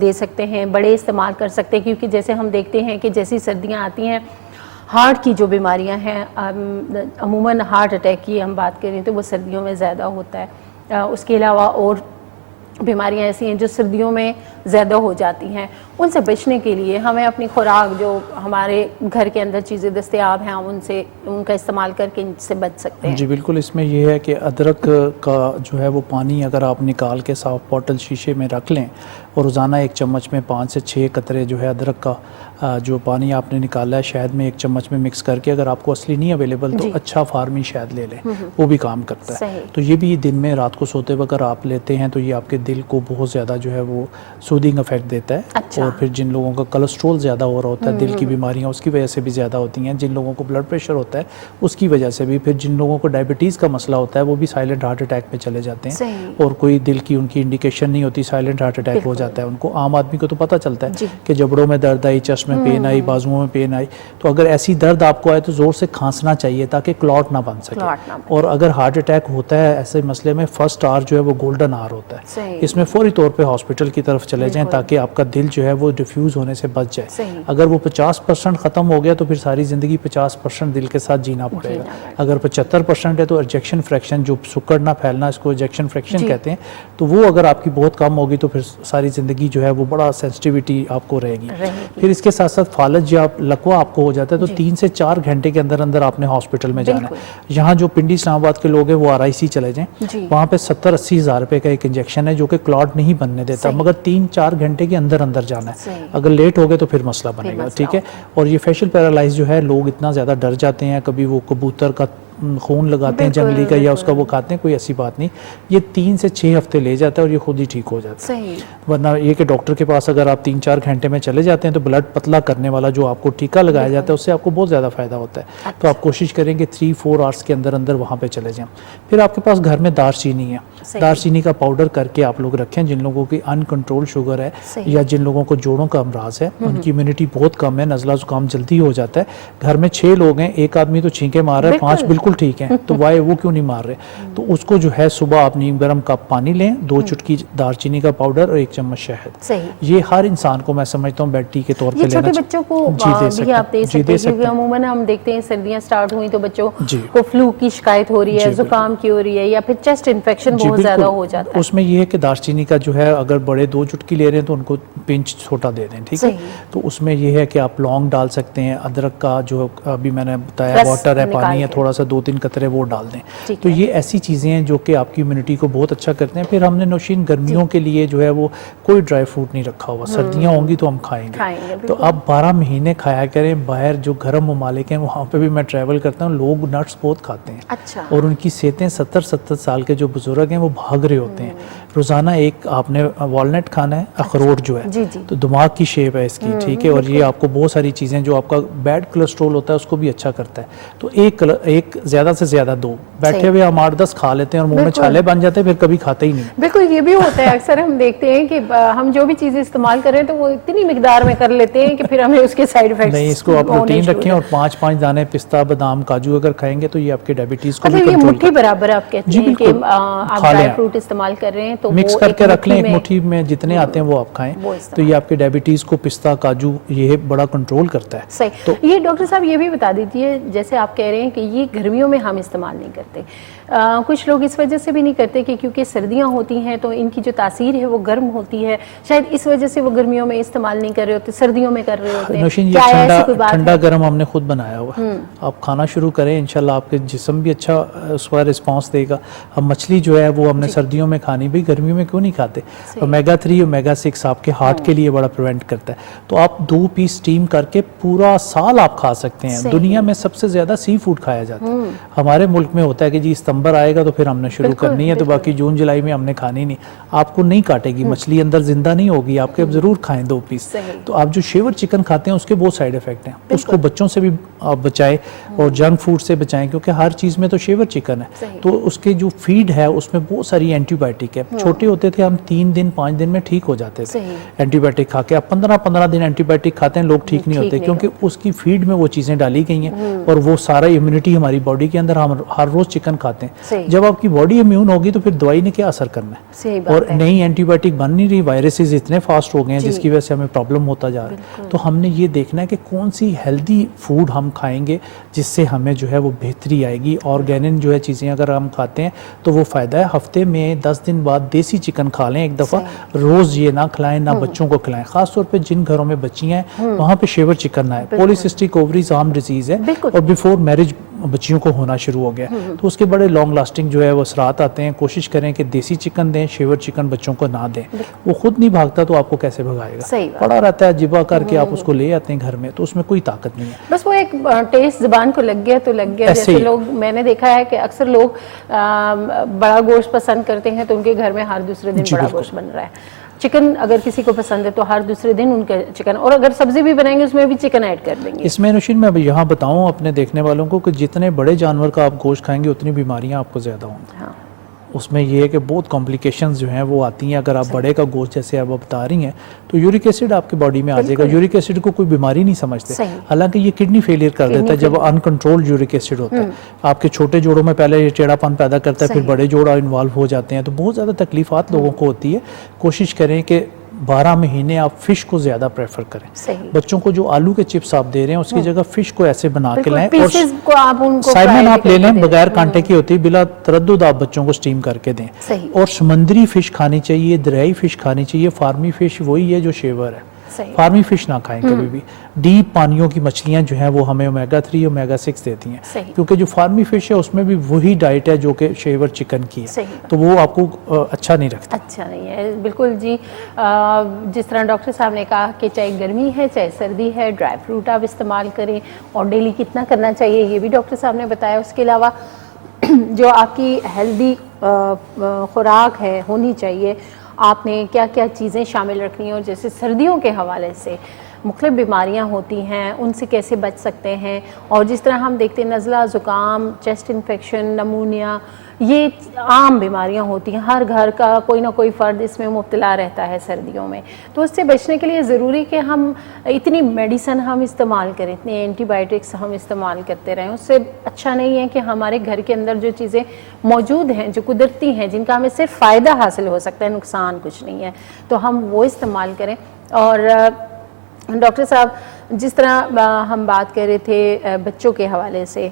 دے سکتے ہیں, بڑے استعمال کر سکتے ہیں, کیونکہ جیسے ہم دیکھتے ہیں کہ جیسی سردیاں آتی ہیں ہارٹ کی جو بیماریاں ہیں, عموماً ہارٹ اٹیک کی ہم بات کریں تو وہ سردیوں میں زیادہ ہوتا ہے. اس کے علاوہ اور بیماریاں ایسی ہیں جو سردیوں میں زیادہ ہو جاتی ہیں. ان سے بچنے کے لیے ہمیں اپنی خوراک جو ہمارے گھر کے اندر چیزیں دستیاب ہیں ان کا استعمال کر کے ان سے بچ سکتے ہیں. جی بالکل. اس میں یہ ہے کہ ادرک کا جو ہے وہ پانی اگر آپ نکال کے صاف بوٹل شیشے میں رکھ لیں, اور روزانہ 1 چمچ میں 5 سے 6 قطرے جو ہے ادرک کا جو پانی آپ نے نکالا ہے شہد میں 1 چمچ میں مکس کر کے, اگر آپ کو اصلی نہیں اویلیبل تو اچھا فارمی شہد لے لیں, وہ بھی کام کرتا ہے. تو یہ بھی دن میں رات کو سوتے وقت آپ لیتے ہیں تو یہ آپ کے دل کو بہت زیادہ جو ہے وہ سودنگ افیکٹ دیتا ہے. اور پھر جن لوگوں کا کولیسٹرول زیادہ ہو رہا ہوتا ہے, دل کی بیماریاں اس کی وجہ سے بھی زیادہ ہوتی ہیں, جن لوگوں کو بلڈ پریشر ہوتا ہے اس کی وجہ سے بھی, پھر جن لوگوں کو ڈائبٹیز کا مسئلہ ہوتا ہے وہ بھی سائلنٹ ہارٹ اٹیک میں چلے جاتے ہیں, اور کوئی دل کی ان کی انڈیکیشن نہیں ہوتی, سائلنٹ ہارٹ اٹیک ہو جاتا ہے ان کو. عام آدمی کو تو پتہ چلتا ہے کہ جبڑوں میں درد آئی, چیسٹ میں پین آئی, بازوؤں میں پین آئی, تو اگر ایسی درد آپ کو آئے تو زور سے کھانسنا چاہیے تاکہ کلاٹ نہ بن سکے. اور اگر ہارٹ اٹیک ہوتا ہے ایسے مسئلے میں, فرسٹ آر جو ہے وہ گولڈن آر ہوتا ہے, اس میں فوری طور پہ ہاسپٹل کی طرف چلے جائیں تاکہ آپ کا دل جو ہے وہ ڈیفیوز ہونے سے بچ جائے. اگر وہ 50% ختم ہو گیا تو پھر ساری زندگی 50% دل کے ساتھ جینا پڑے گا. اگر 75% ہے تو ایجیکشن فریکشن, جو سکر نہ پھیلنا, اس کو ایجیکشن فریکشن کہتے ہیں, تو وہ اگر آپ کی بہت کم ہوگی تو پھر ساری زندگی جو ہے وہ بڑا سینسٹیوٹی آپ کو رہے گی. پھر اس کے ساتھ ساتھ فالج یا لکوہ آپ کو ہو جاتا ہے تو 3 سے 4 گھنٹے کے اندر اندر آپ نے ہاسپٹل میں جانا ہے. یہاں جو پنڈی اسلام آباد کے لوگ ہیں وہ RIC چلے جائیں, وہاں پہ 70-80 ہزار روپے کا ایک انجیکشن ہے جو کہ کلاٹ نہیں بننے دیتا, مگر 3-4 گھنٹے کے اندر اندر جانا ہے. اگر لیٹ ہو گئے تو پھر مسئلہ بنے گا, ٹھیک ہے. اور یہ فیشل پیرالائز جو ہے, لوگ اتنا زیادہ ڈر جاتے ہیں, کبھی وہ کبوتر کا خون لگاتے ہیں جنگلی کا یا اس کا وہ کھاتے ہیں, کوئی ایسی بات نہیں. یہ 3 سے 6 ہفتے لے جاتا ہے اور یہ خود ہی ٹھیک ہو جاتا ہے. ورنہ یہ کہ ڈاکٹر کے پاس اگر آپ 3-4 گھنٹے میں چلے جاتے ہیں تو بلڈ پتلا کرنے والا جو آپ کو ٹیکا لگایا جاتا ہے اس سے آپ کو بہت زیادہ فائدہ ہوتا ہے. تو آپ کوشش کریں کہ 3-4 آورس کے اندر اندر وہاں پہ چلے جائیں. پھر آپ کے پاس گھر میں دار چینی ہے, دار چینی کا پاؤڈر کر کے آپ لوگ رکھیں. جن لوگوں کی ان کنٹرول شوگر ہے یا جن لوگوں کو جوڑوں کا امراض ہے, ان کی امیونٹی بہت کم ہے, نزلہ زکام جلدی ہو جاتا ہے. گھر میں 6 لوگ ہیں, ایک آدمی تو چھینکے مار رہا ہے, 5 بالکل بالکل ٹھیک ہیں تو وائی وہ کیوں نہیں مار رہے؟ تو اس کو جو ہے صبح آپ نیم گرم کپ پانی لیں، 2 چٹکی دار چینی کا پاؤڈر اور 1 چمچ شہد. یہ ہر انسان کو میں سمجھتا ہوں بیڈ ٹی کے طور پہ لینا چاہیے. چھوٹے بچوں کو بھی آپ دے سکتے ہیں کیونکہ عموماً ہم دیکھتے ہیں سردیاں سٹارٹ ہوئی تو بچوں کو فلو کی شکایت ہو رہی ہے، زکام کی ہو رہی ہے، یا پھر چیسٹ انفیکشن بہت زیادہ ہو جاتا ہے. اس میں یہ ہے کہ دار چینی کا جو ہے اگر بڑے 2 چٹکی لے رہے ہیں تو ان کو پنچ چھوٹا دے دیں، ٹھیک ہے. تو اس میں یہ ہے کہ آپ لونگ ڈال سکتے ہیں، ادرک کا جو ابھی میں نے بتایا واٹر ہے، پانی ہے، تھوڑا سا 2-3 قطرے وہ ڈال دیں. تو یہ ایسی چیزیں ہیں جو کہ آپ کی امیونٹی کو بہت اچھا کرتے ہیں. پھر ہم نے نوشین گرمیوں کے لیے جو ہے وہ کوئی ڈرائی فروٹ نہیں رکھا ہوا، سردیاں ہوں گی تو ہم کھائیں گے. تو آپ 12 مہینے کھایا کریں. باہر جو گرم ممالک ہیں وہاں پہ بھی میں ٹریول کرتا ہوں، لوگ نٹس بہت کھاتے ہیں اور ان کی صحتیں 70 سال کے جو بزرگ ہیں وہ بھاگ رہے ہوتے ہیں. روزانہ ایک آپ نے والنٹ کھانا ہے، اخروٹ جو ہے تو دماغ کی شیپ ہے اس کی، ٹھیک ہے. اور یہ آپ کو بہت ساری چیزیں جو آپ کا بیڈ کولیسٹرول ہوتا ہے اس کو بھی اچھا کرتا ہے. تو ایک زیادہ سے زیادہ 2 بیٹھے ہوئے ہم 8-10 کھا لیتے ہیں اور منہ میں چھالے بن جاتے ہیں، پھر کبھی کھاتے ہی نہیں. بالکل یہ بھی ہوتا ہے. اکثر ہم دیکھتے ہیں کہ ہم جو بھی چیزیں استعمال کر رہے ہیں تو وہ اتنی مقدار میں کر لیتے ہیں کہ پھر ہمیں اس کے سائیڈ ایفیکٹس نہیں. اس کو آپ روٹین رکھیں اور 5 دانے پستہ بادام کاجو اگر کھائیں گے تو یہ آپ کے ڈائبٹیز کو بھی کنٹرول کرے. یہ مٹھی برابر آپ کہتے ہیں کہ آپ ڈرائی فروٹ استعمال کر رہے ہیں تو مکس کر کے رکھ لیں، ایک مٹھی میں جتنے آتے ہیں وہ آپ کھائیں تو یہ آپ کے ڈائبٹیز کو پستہ کاجو یہ بڑا کنٹرول کرتا ہے. صحیح. یہ ڈاکٹر صاحب یہ بھی بتا دیجیے، جیسے آپ کہہ رہے ہیں کہ یہ گرمیوں میں ہم استعمال نہیں کرتے، کچھ لوگ اس وجہ سے بھی نہیں کرتے کہ کیونکہ سردیاں ہوتی ہیں تو ان کی جو تاثیر ہے وہ گرم ہوتی ہے، شاید اس وجہ سے وہ گرمیوں میں استعمال نہیں کر رہے ہوتے، سردیوں میں کر رہے ہوتے ہیں. نوشین یہ ٹھنڈا گرم ہم نے خود بنایا ہوا، آپ کھانا شروع کریں انشاءاللہ آپ کے جسم بھی اچھا اس کا رسپانس دے گا. اب مچھلی جو ہے وہ ہم نے سردیوں میں کھانی، بھی گرمیوں میں کیوں نہیں کھاتے؟ اومیگا 3 اومیگا 6 آپ کے ہارٹ کے لیے بڑا پریونٹ کرتا ہے. تو آپ 2 پیس اسٹیم کر کے پورا سال آپ کھا سکتے ہیں. دنیا میں سب سے زیادہ سی فوڈ کھایا جاتا ہے. ہمارے ملک میں ہوتا ہے کہ جی ستمبر آئے گا تو پھر ہم نے شروع کرنی ہے، تو باقی جون جولائی میں ہم نے کھانی نہیں. آپ کو نہیں کاٹے گی مچھلی، اندر زندہ نہیں ہوگی آپ کے، اب ضرور کھائیں 2 پیس. تو آپ جو شیور چکن کھاتے ہیں اس کے بہت سائیڈ ایفیکٹ ہیں، اس کو بچوں سے بھی آپ بچائیں اور جنک فوڈ سے بچائیں، کیونکہ ہر چیز میں تو شیور چکن ہے تو اس کے جو فیڈ ہے اس میں بہت ساری اینٹی بائیوٹک ہے. چھوٹے ہوتے تھے ہم 3 دن 5 دن میں ٹھیک ہو جاتے تھے اینٹی بائیوٹک کھا کے. اب 15 دن اینٹی بائیوٹک کھاتے ہیں لوگ ٹھیک نہیں ہوتے، کیونکہ اس کی فیڈ میں وہ چیزیں ڈالی گئی ہیں اور وہ سارا امیونٹی ہماری باڈی کے اندر، ہم ہر روز چکن کھاتے ہیں. جب آپ کی باڈی امیون ہوگی تو پھر دوائی نے کیا اثر کرنا ہے؟ اور نئی اینٹی بائیوٹک بن نہیں رہی، وائرسز اتنے فاسٹ ہو گئے ہیں جس کی وجہ سے ہمیں پرابلم ہوتا جا رہا ہے. تو ہم نے یہ دیکھنا ہے کہ کون سی ہیلدی فوڈ ہم کھائیں گے جس سے ہمیں جو ہے وہ بہتری آئے گی. آرگینک جو ہے چیزیں اگر ہم کھاتے ہیں تو وہ فائدہ ہے. ہفتے میں 10 دن بعد دیسی چکن کھا لیں ایک دفعہ، روز یہ نہ کھلائیں، نہ بچوں کو کھلائیں. خاص طور پہ جن گھروں میں بچیاں ہیں وہاں پہ شیور چکن نہ ہے. پولیسسٹک اووریز عام ڈیزیز ہے اور بیفور میرج بچیوں کو ہونا شروع ہو گیا تو اس کے بڑے لانگ لاسٹنگ جو ہے وہ اثرات آتے ہیں. کوشش کریں کہ دیسی چکن دیں، شیور چکن بچوں کو نہ دیں. وہ خود نہیں بھاگتا تو آپ کو کیسے بھگائے گا؟ پڑا رہتا ہے جبا کر کے، آپ اس کو لے آتے ہیں گھر میں تو اس میں کوئی طاقت نہیں ہے. بس وہ ایک ٹیسٹ زبان کو لگ گیا تو لگ گیا. جیسے لوگ، میں نے دیکھا ہے کہ اکثر لوگ بڑا گوشت پسند کرتے ہیں تو ان کے گھر میں ہر دوسرے دن بڑا گوشت بن رہا ہے. چکن اگر کسی کو پسند ہے تو ہر دوسرے دن ان کا چکن، اور اگر سبزی بھی بنائیں گے اس میں بھی چکن ایڈ کر دیں گے. اس میں نوشین میں اب یہاں بتاؤں اپنے دیکھنے والوں کو کہ جتنے بڑے جانور کا آپ گوشت کھائیں گے اتنی بیماریاں آپ کو زیادہ ہوں گی. اس میں یہ ہے کہ بہت کمپلیکیشنز جو ہیں وہ آتی ہیں. اگر آپ بڑے کا گوشت جیسے آپ بتا رہی ہیں تو یورک ایسڈ آپ کے باڈی میں آ جائے گا. یورک ایسڈ کو کوئی بیماری نہیں سمجھتے، حالانکہ یہ کڈنی فیلئر کر دیتا ہے جب ان کنٹرول یورک ایسڈ ہوتا ہے. آپ کے چھوٹے جوڑوں میں پہلے یہ ٹیڑھا پن پیدا کرتا ہے، پھر بڑے جوڑا انوالو ہو جاتے ہیں تو بہت زیادہ تکلیفات لوگوں کو ہوتی ہے. کوشش کریں کہ 12 مہینے آپ فش کو زیادہ پریفر کریں. بچوں کو جو آلو کے چپس آپ دے رہے ہیں اس کی جگہ فش کو ایسے بنا کے لائیں، اور سائمن آپ لے لیں بغیر کانٹے کی ہوتی ہے، بلا تردد آپ بچوں کو سٹیم کر کے دیں. اور سمندری فش کھانی چاہیے، دریائی فش کھانی چاہیے. فارمی فش وہی ہے جو شیور ہے، فارمی فش نہ کھائیں کبھی بھی. ڈیپ پانیوں کی مچھلیاں جو ہیں وہ ہمیں اومیگا 3 اومیگا 6 دیتی ہیں، کیونکہ جو فارمی فش ہے اس میں بھی وہی ڈائٹ ہے جو کہ شیور چکن کی ہے، تو وہ آپ کو اچھا نہیں رکھتا. اچھا نہیں ہے بالکل. جی جس طرح ڈاکٹر صاحب نے کہا کہ چاہے گرمی ہے چاہے سردی ہے، ڈرائی فروٹ آپ استعمال کریں اور ڈیلی کتنا کرنا چاہیے یہ بھی ڈاکٹر صاحب نے بتایا. اس کے علاوہ جو آپ کی ہیلدی خوراک ہے ہونی چاہیے، آپ نے کیا کیا چیزیں شامل رکھنی ہیں، اور جیسے سردیوں کے حوالے سے مختلف بیماریاں ہوتی ہیں ان سے کیسے بچ سکتے ہیں، اور جس طرح ہم دیکھتے ہیں نزلہ، زکام، چیسٹ انفیکشن، نمونیا، یہ عام بیماریاں ہوتی ہیں, ہر گھر کا کوئی نہ کوئی فرد اس میں مبتلا رہتا ہے سردیوں میں. تو اس سے بچنے کے لیے ضروری کہ ہم اتنی میڈیسن ہم استعمال کریں, اتنے اینٹی بائیوٹکس ہم استعمال کرتے رہیں. اس سے اچھا نہیں ہے کہ ہمارے گھر کے اندر جو چیزیں موجود ہیں, جو قدرتی ہیں, جن کا ہمیں صرف فائدہ حاصل ہو سکتا ہے, نقصان کچھ نہیں ہے, تو ہم وہ استعمال کریں. اور ڈاکٹر صاحب, جس طرح ہم بات کر رہے تھے بچوں کے حوالے سے,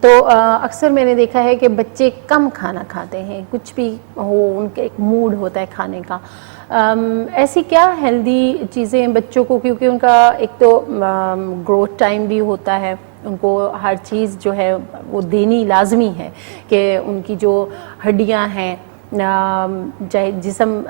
تو اکثر میں نے دیکھا ہے کہ بچے کم کھانا کھاتے ہیں, کچھ بھی ہو ان کے ایک موڈ ہوتا ہے کھانے کا. ایسی کیا ہیلدی چیزیں بچوں کو, کیونکہ ان کا ایک تو گروتھ ٹائم بھی ہوتا ہے, ان کو ہر چیز جو ہے وہ دینی لازمی ہے کہ ان کی جو ہڈیاں ہیں, چاہے جسم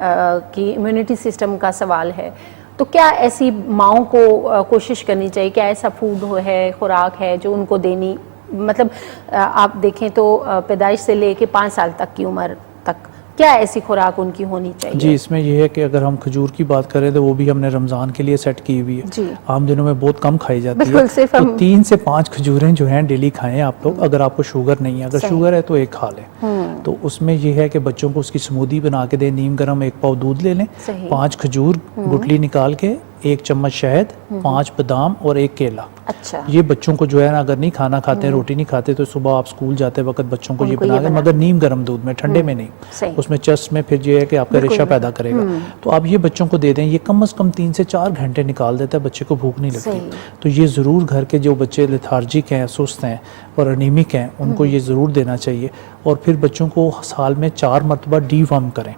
کی امیونٹی سسٹم کا سوال ہے, تو کیا ایسی ماؤں کو کوشش کرنی چاہیے, کیا ایسا فوڈ ہے, خوراک ہے جو ان کو دینی, مطلب آپ دیکھیں تو پیدائش سے لے کے 5 سال تک کی عمر تک کیا ایسی خوراک ان کی ہونی چاہیے؟ جی, اس میں یہ ہے کہ اگر ہم کھجور کی بات کریں تو وہ بھی ہم نے رمضان کے لیے سیٹ کی ہوئی ہے. عام دنوں میں بہت کم کھائی جاتی ہے, تو 3 سے 5 کھجوریں جو ہیں ڈیلی کھائیں آپ لوگ. اگر آپ کو شوگر نہیں ہے, اگر شوگر ہے تو ایک کھا لیں. تو اس میں یہ ہے کہ بچوں کو اس کی سمودی بنا کے دیں, نیم گرم 1 پاؤ دودھ لے لیں, 5 کھجور گٹلی نکال کے, 1 چمچ شہد, 5 بادام اور 1 کیلا. اچھا, یہ بچوں کو جو ہے نا, اگر نہیں کھانا کھاتے ہیں, روٹی نہیں کھاتے, تو صبح آپ اسکول جاتے وقت بچوں کو یہ بنا کے, مگر نیم گرم دودھ میں, ٹھنڈے میں نہیں, اس میں چس میں پھر یہ ہے کہ آپ کا ریشہ پیدا کرے گا. تو آپ یہ بچوں کو دے دیں, یہ کم از کم 3 سے 4 گھنٹے نکال دیتا ہے, بچے کو بھوک نہیں لگتی. تو یہ ضرور گھر کے جو بچے لیتھارجک ہیں, سست ہیں اور انیمک ہیں, ان کو یہ ضرور دینا چاہیے. اور پھر بچوں کو سال میں 4 مرتبہ ڈی ورم کریں.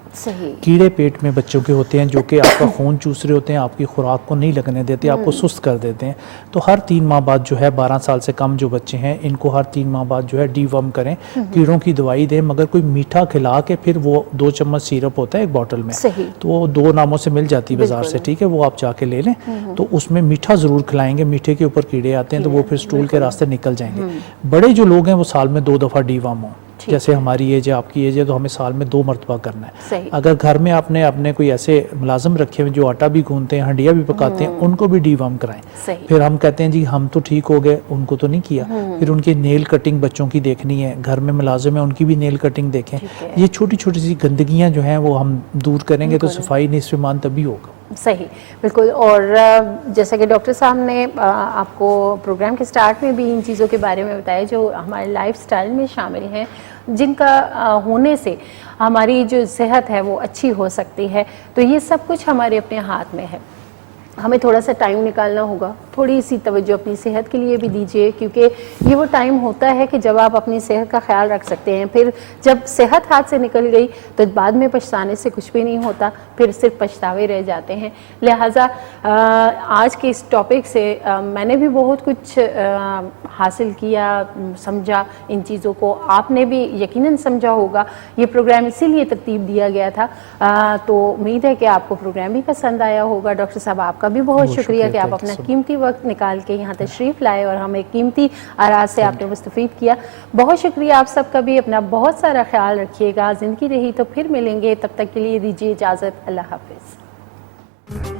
کیڑے پیٹ میں بچوں کے ہوتے ہیں جو کہ آپ کا خون چوس رہے ہوتے ہیں, آپ کی خوراک کو نہیں لگنے دیتے, آپ کو سست کر دیتے ہیں. تو ہر 3 ماہ بعد جو ہے, 12 سال سے کم جو بچے ہیں, ان کو ہر 3 ماہ بعد جو ہے ڈی ورم کریں, کیڑوں کی دوائی دیں, مگر کوئی میٹھا کھلا کے پھر وہ 2 چمچ سیرپ ہوتا ہے ایک بوٹل میں, تو وہ 2 ناموں سے مل جاتی ہے بازار سے, ٹھیک ہے, وہ آپ جا کے لے لیں. تو اس میں میٹھا ضرور کھلائیں گے, میٹھے کے اوپر کیڑے آتے ہیں تو وہ پھر سٹول کے راستے نکل جائیں گے. بڑے جو لوگ ہیں وہ سال میں 2 دفعہ ڈی ورم ہوں, جیسے ہماری ایج ہے, آپ کی ایج ہے, تو ہمیں سال میں 2 مرتبہ کرنا ہے. اگر گھر میں آپ نے اپنے کوئی ایسے ملازم رکھے ہوئے جو آٹا بھی گوندتے ہیں, ہنڈیا بھی پکاتے ہیں, ان کو بھی ڈی ورم کرائیں. پھر ہم کہتے ہیں جی ہم تو ٹھیک ہو گئے, ان کو تو نہیں کیا. پھر ان کی نیل کٹنگ بچوں کی دیکھنی ہے, گھر میں ملازم ہیں ان کی بھی نیل کٹنگ دیکھیں. یہ چھوٹی چھوٹی سی گندگیاں جو ہیں وہ ہم دور کریں گے تو صفائی نصف ایمان تبھی ہوگا. صحیح, بالکل. اور جیسا کہ ڈاکٹر صاحب نے آپ کو پروگرام کے سٹارٹ میں بھی ان چیزوں کے بارے میں بتایا جو ہمارے لائف سٹائل میں شامل ہیں, جن کا ہونے سے ہماری جو صحت ہے وہ اچھی ہو سکتی ہے. تو یہ سب کچھ ہمارے اپنے ہاتھ میں ہے. ہمیں تھوڑا سا ٹائم نکالنا ہوگا, تھوڑی سی توجہ اپنی صحت کے لیے بھی دیجیے, کیونکہ یہ وہ ٹائم ہوتا ہے کہ جب آپ اپنی صحت کا خیال رکھ سکتے ہیں. پھر جب صحت ہاتھ سے نکل گئی تو بعد میں پچھتانے سے کچھ بھی نہیں ہوتا, پھر صرف پچھتاوے رہ جاتے ہیں. لہٰذا آج کے اس ٹاپک سے میں نے بھی بہت کچھ حاصل کیا, سمجھا ان چیزوں کو, آپ نے بھی یقیناً سمجھا ہوگا. یہ پروگرام اسی لیے ترتیب دیا گیا تھا. تو امید ہے کہ آپ کو پروگرام بھی پسند آیا ہوگا. ڈاکٹر صاحب آپ کا بھی بہت شکریہ کہ آپ اپنا قیمتی وقت نکال کے یہاں تشریف لائے اور ہمیں قیمتی آراء سے آپ نے مستفید کیا. بہت شکریہ آپ سب کا بھی. اپنا بہت سارا خیال رکھیے گا. زندگی رہی تو پھر ملیں گے, تب تک کے لیے دیجیے اجازت. اللہ حافظ.